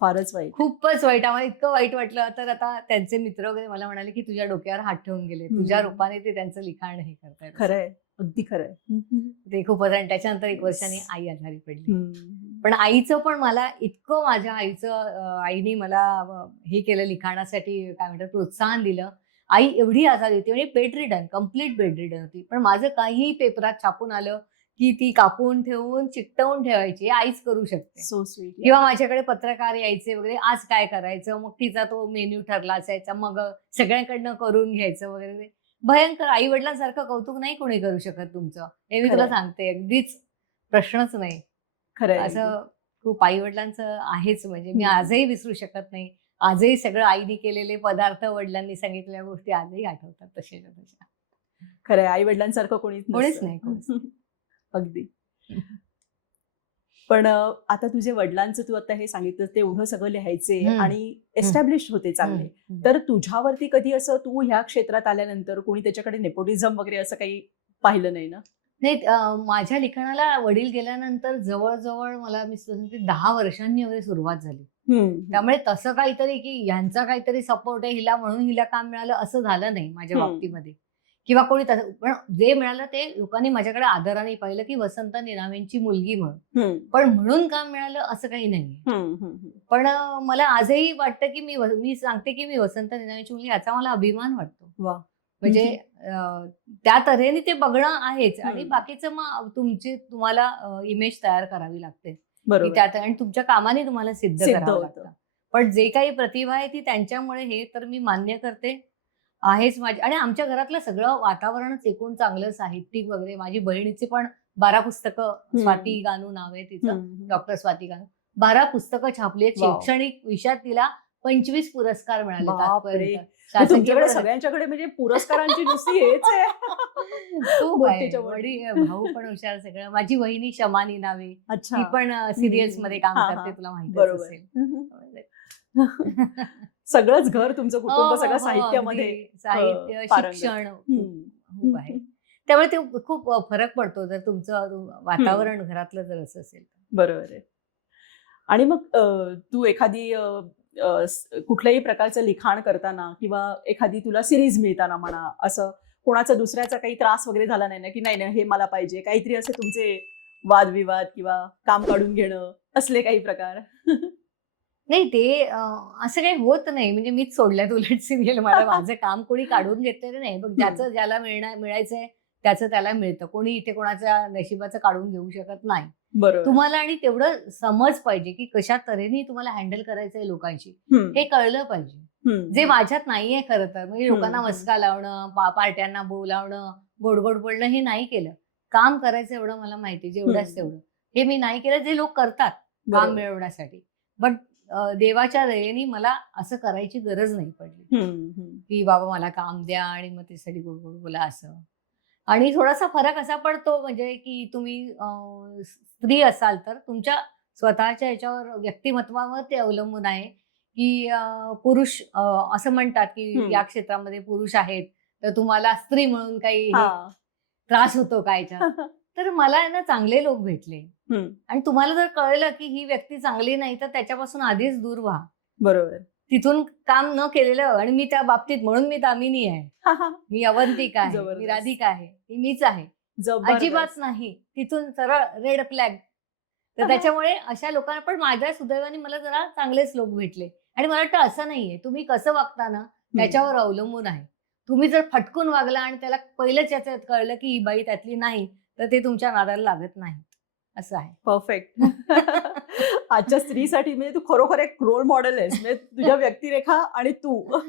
फारच वाईट, खूपच वाईट. आम्हाला इतकं वाईट वाटलं. तर आता त्यांचे मित्र वगैरे मला म्हणाले की तुझ्या डोक्यावर हात ठेवून गेले, तुझ्या रूपाने ते त्यांचं लिखाण हे करतायत. खरंय, अगदी खरंय. ते खूपच. आणि त्याच्यानंतर 1 वर्षांनी आई आजारी पडली. पण आईचं पण मला इतकं, माझ्या आईने मला हे केलं, लिखाणासाठी काय म्हणतात प्रोत्साहन दिलं. आई एवढी आजारी होती, म्हणजे बेडरिडन, कम्प्लीट बेडरिडन होती. पण माझं काहीही पेपरात छापून आलं की ती कापून ठेवून चिकटवून ठेवायची, आईच करू शकते. So sweet. किंवा माझ्याकडे पत्रकार यायचे वगैरे, आज काय करायचं, मग तिचा तो मेन्यू ठरला असायचा, मग सगळ्यांकडनं करून घ्यायचं वगैरे. भयंकर. आई वडिलांसारखं कौतुक नाही कोणी करू शकत तुमचं, हे मी तुला सांगते. अगदीच प्रश्नच नाही. खरंय, असं खूप आई वडिलांचं आहेच. म्हणजे मी आजही विसरू शकत नाही. आजही सगळं आईने केलेले पदार्थ, वडिलांनी सांगितलेल्या गोष्टी आजही आठवतात तशाच्या तशा. खरंय, आई वडिलांसारखं कोणीच नाही. अगदी. पण आता तुझे वडिलांचं, तू आता हे सांगितलं, ते एवढं सगळं लिहायचे आणि एस्टॅब्लिश होते चांगले. तर तुझ्यावरती कधी असं, तू ह्या क्षेत्रात आल्यानंतर कोणी त्याच्याकडे नेपोटिझम वगैरे असं काही पाहिलं नाही ना? नाही, माझ्या लिखाणाला वडील गेल्यानंतर जवळजवळ मला, मी 10 वर्षांनी वगैरे सुरुवात झाली. त्यामुळे तसं काहीतरी की ह्यांचा काहीतरी सपोर्ट आहे हिला म्हणून हिला काम मिळालं असं झालं नाही माझ्या बाबतीमध्ये. किंवा कोणी तसं, पण जे मिळालं ते लोकांनी माझ्याकडे आदराने पाहिलं की वसंत निनावेंची मुलगी म्हणून. पण म्हणून काम मिळालं असं काही नाही. पण मला आजही वाटतं की मी सांगते की मी वसंत निनावेंची मुलगी, याचा मला अभिमान वाटतो. म्हणजे त्या तऱ्हेने ते बघणं आहेच. आणि बाकीचं मग तुम्हाला इमेज तयार करावी लागते, आणि तुमच्या कामाने तुम्हाला सिद्ध करावं लागतं. पण जे काही प्रतिभा आहे ती त्यांच्यामुळे, हे तर मी मान्य करते आहेच माझी. आणि आमच्या घरातलं सगळं वातावरणच एकूण चांगलं, साहित्यिक वगैरे. माझी बहिणीची पण 12 पुस्तकं, स्वाती गानू नाव आहे तिचं, डॉक्टर स्वाती गानू, 12 पुस्तकं छापली आहेत. शैक्षणिक विषयात तिला 25 पुरस्कार मिळाले. तुमच्याकडे सगळ्यांच्याकडे म्हणजे पुरस्कारांची नुसती हेच आहे. भाऊ पण हुशार सगळं. माझी वहिनी शमानी नावे, ती पण सिरियल्स मध्ये काम करते, तुला माहिती असेल. सगळंच घर, तुमचं कुटुंब सगळं साहित्यामध्ये, साहित्य, शिक्षण खूप आहे. त्यामुळे ते खूप फरक पडतो जर तुमचं वातावरण घरातलं जर असं असेल. बरोबर आहे. आणि मग तू एखादी कुठल्याही प्रकारचं लिखाण करताना किंवा एखादी तुला सिरीज मिळताना म्हणा, असं कोणाचा दुसऱ्याचा काही त्रास वगैरे झाला नाही ना, की नाही हे मला पाहिजे, काहीतरी असे तुमचे वादविवाद किंवा काम काढून घेणं, असले काही प्रकार? नाही, ते असं काही होत नाही. म्हणजे मीच सोडल्यात उलट सिरियल. माझं काम कोणी काढून घेतलेलं नाही. बघ, ज्याला मिळायचंय त्याचं त्याला मिळतं. कोणी इथे कोणाच्या नशिबाचं काढून घेऊ शकत नाही. बरोबर. तुम्हाला आणि तेवढं समज पाहिजे की कशा तऱ्हेने तुम्हाला हँडल करायचंय लोकांशी, हे कळलं पाहिजे. जे माझ्यात नाहीये खरं तर. म्हणजे लोकांना हम्म. मस्का लावणं, पार्ट्यांना बोलावणं, गोड गोड बोलणं हे नाही केलं. काम करायचं एवढं मला माहिती, जेवढंच तेवढं. हे मी नाही केलं, जे लोक करतात काम बरोबर. मिळवण्यासाठी. बट देवाच्या दयेने मला असं करायची गरज नाही पडली, की बाबा मला काम द्या आणि मग त्यासाठी गोड गोड बोला असं. आणि थोडासा फरक असा पडतो म्हणजे की तुम्ही स्त्री असाल तर तुमच्या स्वतःच्या याच्यावर व्यक्तिमत्वावर ते अवलंबून आहे, की पुरुष असं म्हणतात की या क्षेत्रामध्ये पुरुष आहेत, तर तुम्हाला स्त्री म्हणून काही हे हा. त्रास होतो का याच्यात? तर मला आहे ना चांगले लोक भेटले. आणि तुम्हाला जर कळलं की ही व्यक्ती चांगली नाही, तर त्याच्यापासून आधीच दूर व्हा. बरोबर. तिथून काम न केलेलं. आणि मी त्या बाबतीत म्हणून मी दामिनी आहे, मी अवंतिका आहे, मी जबरदस्त. राधिका आहे, ही मीच आहे. जबरदस्त. अजिबात नाही. तिथून सरळ रेड फ्लॅग. तर त्याच्यामुळे अशा लोकांना पण माझ्या सुदैवाने मला जरा चांगलेच लोक भेटले. आणि मला वाटतं असं नाहीये, तुम्ही कसं वागता ना त्याच्यावर अवलंबून आहे. तुम्ही जर फटकून वागला आणि त्याला पहिलंच याच्यात कळलं की ही बाई त्यातली नाही, तर ते तुमच्या नादाला लागत नाही. असं आहे. परफेक्ट. आजच्या स्त्रीसाठी म्हणजे तू खरोखर एक रोल मॉडेल आहेस. म्हणजे तुझ्या व्यक्तिरेखा आणि तू.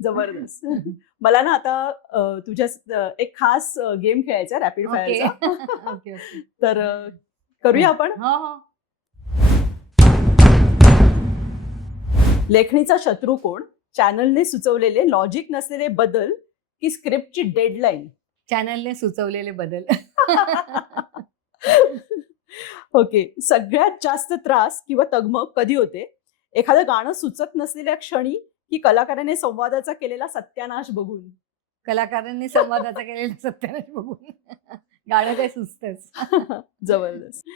जबरदस्त. मला ना आता तुझ्या एक खास गेम खेळायचा रॅपिड फायरचा. ओके. तर करूया आपण. हो हो. लेखणीचा शत्रू कोण, चॅनलने सुचवलेले लॉजिक नसलेले बदल की स्क्रिप्टची डेडलाईन? चॅनलने सुचवलेले बदल. ओके. सगळ्यात जास्त त्रास किंवा तगमग कधी होते? एखादं गाणं सुचत नसलेल्या क्षणी की कलाकाराने संवादाचा केलेला सत्यानाश बघून? कलाकारांनी संवादाचा केलेला सत्यानाश बघून. गाणं काय सुचतच. जबरदस्त.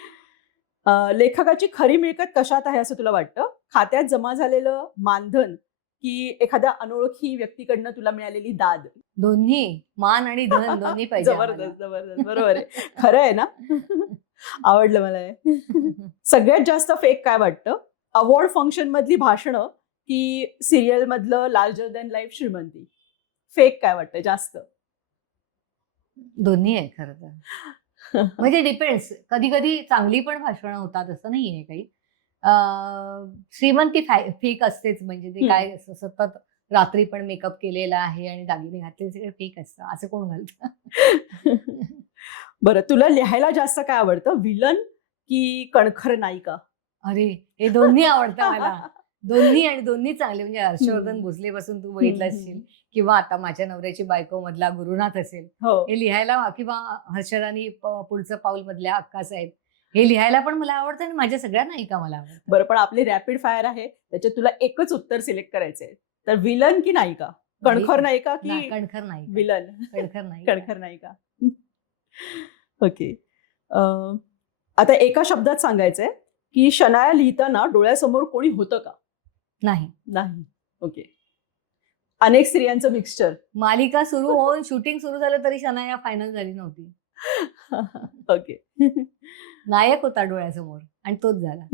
लेखकाची खरी मिळकत कशात आहे असं तुला वाटतं? खात्यात जमा झालेलं मानधन की एखाद्या अनोळखी व्यक्तीकडनं तुला मिळालेली दाद? दोन्ही. मान आणि धन दोन्ही पाहिजे आम्हाला. जबरदस्त जबरदस्त. बरोबर आहे. खरं आहे ना? आवडलं मला हे. सगळ्यात जास्त फेक काय वाटतं? अवॉर्ड फंक्शन मधली भाषणं की सिरियल मधलं लार्जर दॅन लाईफ श्रीमंती? फेक काय वाटतं जास्त? दोन्ही आहे खरं तर. म्हणजे डिपेंड्स. कधी कधी चांगली पण भाषणं होतात, असं नाहीये काही. श्रीमंती फेक असतेच. म्हणजे ते काय असं सतत रात्री पण मेकअप केलेला आहे आणि दागिने घातले, सगळे फेक असतं. असं कोण घालतं? बरं, तुला लिहायला जास्त काय आवडतं? विलन की कणखर नायिका? अरे, हे दोन्ही आवडतं मला. दोन्ही आणि दोन्ही चांगले. म्हणजे हर्षवर्धन भोसले पासून तू बघितलं असशील, किंवा आता माझ्या नवऱ्याची बायको मधला गुरुनाथ असेल, हो. हे लिहायला, किंवा हर्षराणी पुढचं पाऊल मधल्या अक्कासाहेब, हे लिहायला पण मला आवडतं. आणि माझ्या सगळ्या नायिका मला आवडतात. बरं, पण आपली रॅपिड फायर आहे, त्याच्यात तुला एकच उत्तर सिलेक्ट करायचंय. तर विलन की नायिका? कणखर नायिका की कणखर नाही, विलन? कणखर नाही. कणखर नायिका. ओके. आता एका शब्दात सांगायचंय की शनाया लिहिताना डोळ्यासमोर कोणी होतं का? नाही. नाही. ओके. अनेक स्त्रियांचं मिक्सचर? मालिका सुरू होऊन शूटिंग सुरू झालं तरी शनाया फायनल झाली नव्हती. ओके. नायक होता डोळ्यासमोर आणि तोच झाला.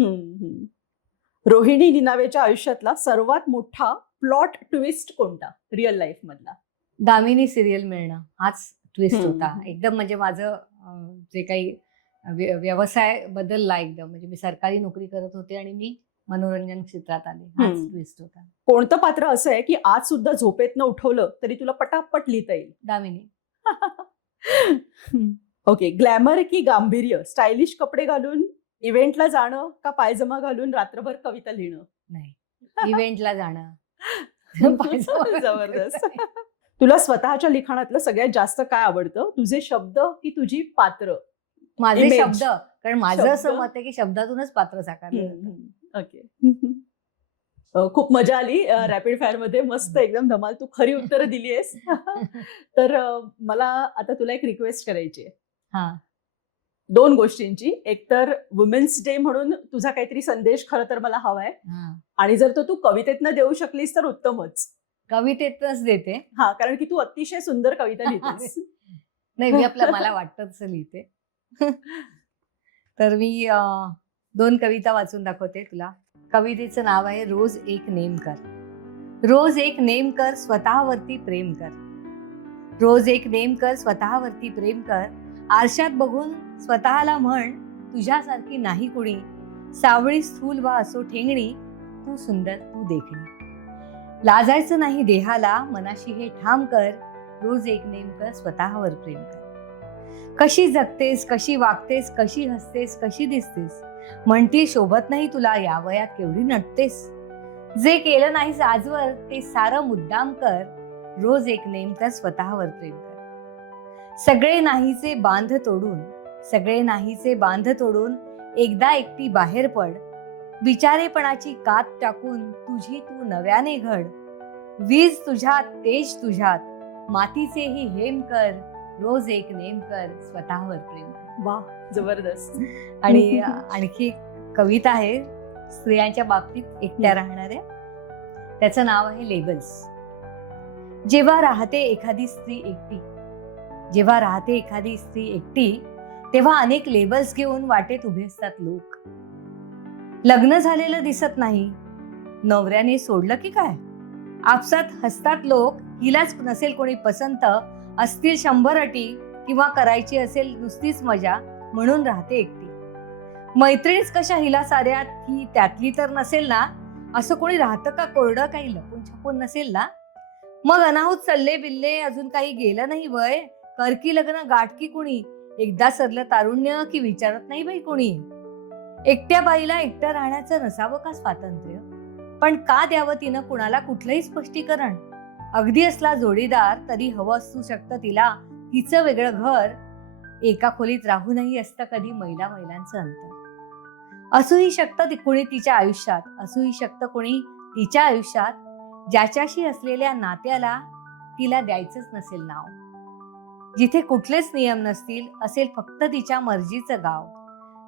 रोहिणी निनावेच्या आयुष्यातला सर्वात मोठा प्लॉट ट्विस्ट कोणता रिअल लाईफ मधला? दामिनी सिरियल मिळणं हाच ट्विस्ट होता एकदम. म्हणजे माझं जे काही व्यवसाय बदलला एकदम. म्हणजे मी सरकारी नोकरी करत होते आणि मी मनोरंजन क्षेत्रात आले. हाच ट्विस्ट होता. कोणतं पात्र असं आहे की आज सुद्धा झोपेतनं उठवलं तरी तुला पटापट लिहिता येईल? दामिनी. ओके. ग्लॅमर की गांभीर्य? स्टायलिश कपडे घालून इव्हेंटला जाणं का पायजमा घालून रात्रभर कविता लिहिणं? नाही, इव्हेंटला जाणं. जबरदस्त. तुला स्वतःच्या लिखाणातलं सगळ्यात जास्त काय आवडतं? तुझे शब्द की तुझी पात्र? माझे Image. शब्द. कारण माझं असं शब्द. मत आहे की शब्दातूनच पात्र साकारलं जातं. ओके. खूप मजा आली रॅपिड फायर मध्ये. मस्त एकदम धमाल. तू खरी उत्तरं दिली आहेस. तर मला आता तुला एक रिक्वेस्ट करायची आहे. हा. 2 गोष्टींची. एक तर वुमेन्स डे म्हणून तुझा काहीतरी संदेश खरं तर मला हवाय. हा. आणि जर तो तू कवितेतनं देऊ शकलीस तर उत्तमच. कवितेतच देते. हा, कारण की तू अतिशय सुंदर कविता लिहितेस. नाही, मी मला वाटतं तसं लिहिते. तर मी 2 कविता वाचून दाखवते तुला. कवितेचं नाव आहे रोज एक नेम कर. रोज एक नेम कर, स्वतःवरती प्रेम कर. रोज एक नेम कर, स्वतःवरती प्रेम कर. आरशात बघून स्वतःला म्हण, तुझ्यासारखी नाही कुणी. सावळी स्थूल वा असो ठेंगणी, तू सुंदर तू देखणी. लाजायचं नाही देहाला, मनाशी हे ठाम कर, रोज एक नेमकं स्वतःवर प्रेम कर. कशी जगतेस, कशी वागतेस, कशी हसतेस, कशी दिसतेस, म्हणती शोभत नाही तुला या वयात केवढी नटतेस. जे केलं नाहीस आजवर ते सारं मुद्दाम कर, रोज एक नेमकं स्वतःवर प्रेम कर. सगळे नाहीचे बांध तोडून, सगळे नाहीचे बांध तोडून एकदा एकटी बाहेर पड. विचारेपणाची कात टाकून तुझी तू नव्याने घड. वीज तुझ्यात, तेज तुझ्यात, मातीचेही हेम कर, रोज एक नेम कर, स्वतःवर प्रेम कर. वा, जबरदस्त. आणि आणखी एक कविता आहे स्त्रियांच्या बाबतीत एकट्या राहणाऱ्या. त्याचं नाव आहे लेबल्स. जेव्हा राहते एखादी स्त्री एकटी, जेव्हा राहते एखादी स्त्री एकटी, तेव्हा अनेक लेबल्स घेऊन वाटेत उभे असतात लोक. लग्न झालेलं दिसत नाही, नवऱ्याने सोडलं की काय, आपसात हसतात लोक. हिलाच नसेल कोणी पसंत, असतील 100 अटी, किंवा करायची असेल नुसतीच मजा, म्हणून राहते एकटी. मैत्रिणीच कशा हिला साऱ्या, ही त्यातली तर नसेल ना, असं कोणी राहतं का कोरडं, काही लपून छपून नसेल ना. मग अनाहूत सल्ले बिल्ले, अजून काही गेलं नाही वय, कर की लग्न गाठ की कुणी, एकदा सरलं तारुण्य की विचारत नाही बाई कोणी. एकट्या बाईला एकटं राहण्याचं नसावं का स्वातंत्र्य, पण का द्यावं तिनं कुणाला कुठलंही स्पष्टीकरण. अगदी असला जोडीदार तरी हवं असू शकतं तिला तिचं वेगळं घर, एका खोलीत राहूनही असतं कधी महिलांचं अंतर. असूही शकतं कुणी तिच्या आयुष्यात, असूही शकतं कुणी तिच्या आयुष्यात, ज्याच्याशी असलेल्या नात्याला तिला द्यायचंच नसेल नाव. जिथे कुठलेच नियम नसतील, असेल फक्त तिच्या मर्जीचं गाव.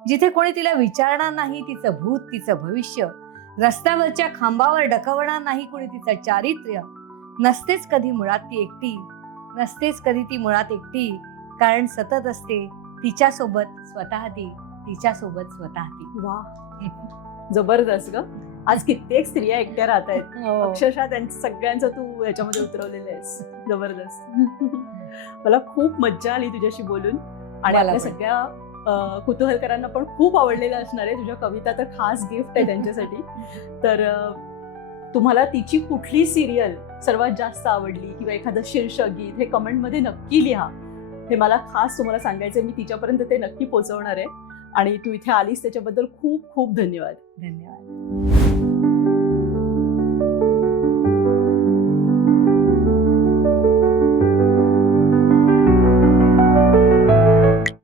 जिथे कोणी तिला विचारणार नाही तिचं भूत तिचं भविष्य, रस्त्यावरच्या खांबावर डकवणार नाही कोणी तिचं चारित्र्य. नसतेच कधी मुळात ती एकटी, नसतेच कधी ती मुळात एकटी, कारण सतत असते तिच्यासोबत स्वतः ती, तिच्यासोबत स्वतः ती. वा, जबरदस्त ग. आज कित्येक स्त्रिया एकट्या राहत आहेत, अक्षरशः त्यांचं सगळ्यांचं तू याच्यामध्ये उतरवलेलं आहेस. जबरदस्त. मला खूप मज्जा आली तुझ्याशी बोलून, आणि आपल्या सगळ्या कुतूहलकरांना पण खूप आवडलेलं असणार आहे. तुझ्या कविता तर खास गिफ्ट आहे त्यांच्यासाठी. तर तुम्हाला तिची कुठली सिरियल सर्वात जास्त आवडली किंवा एखादं शीर्षक गीत, हे कमेंटमध्ये नक्की लिहा. हे मला खास तुम्हाला सांगायचं, मी तिच्यापर्यंत ते नक्की पोहोचवणार आहे. आणि तू इथे आलीस त्याच्याबद्दल खूप खूप धन्यवाद. धन्यवाद.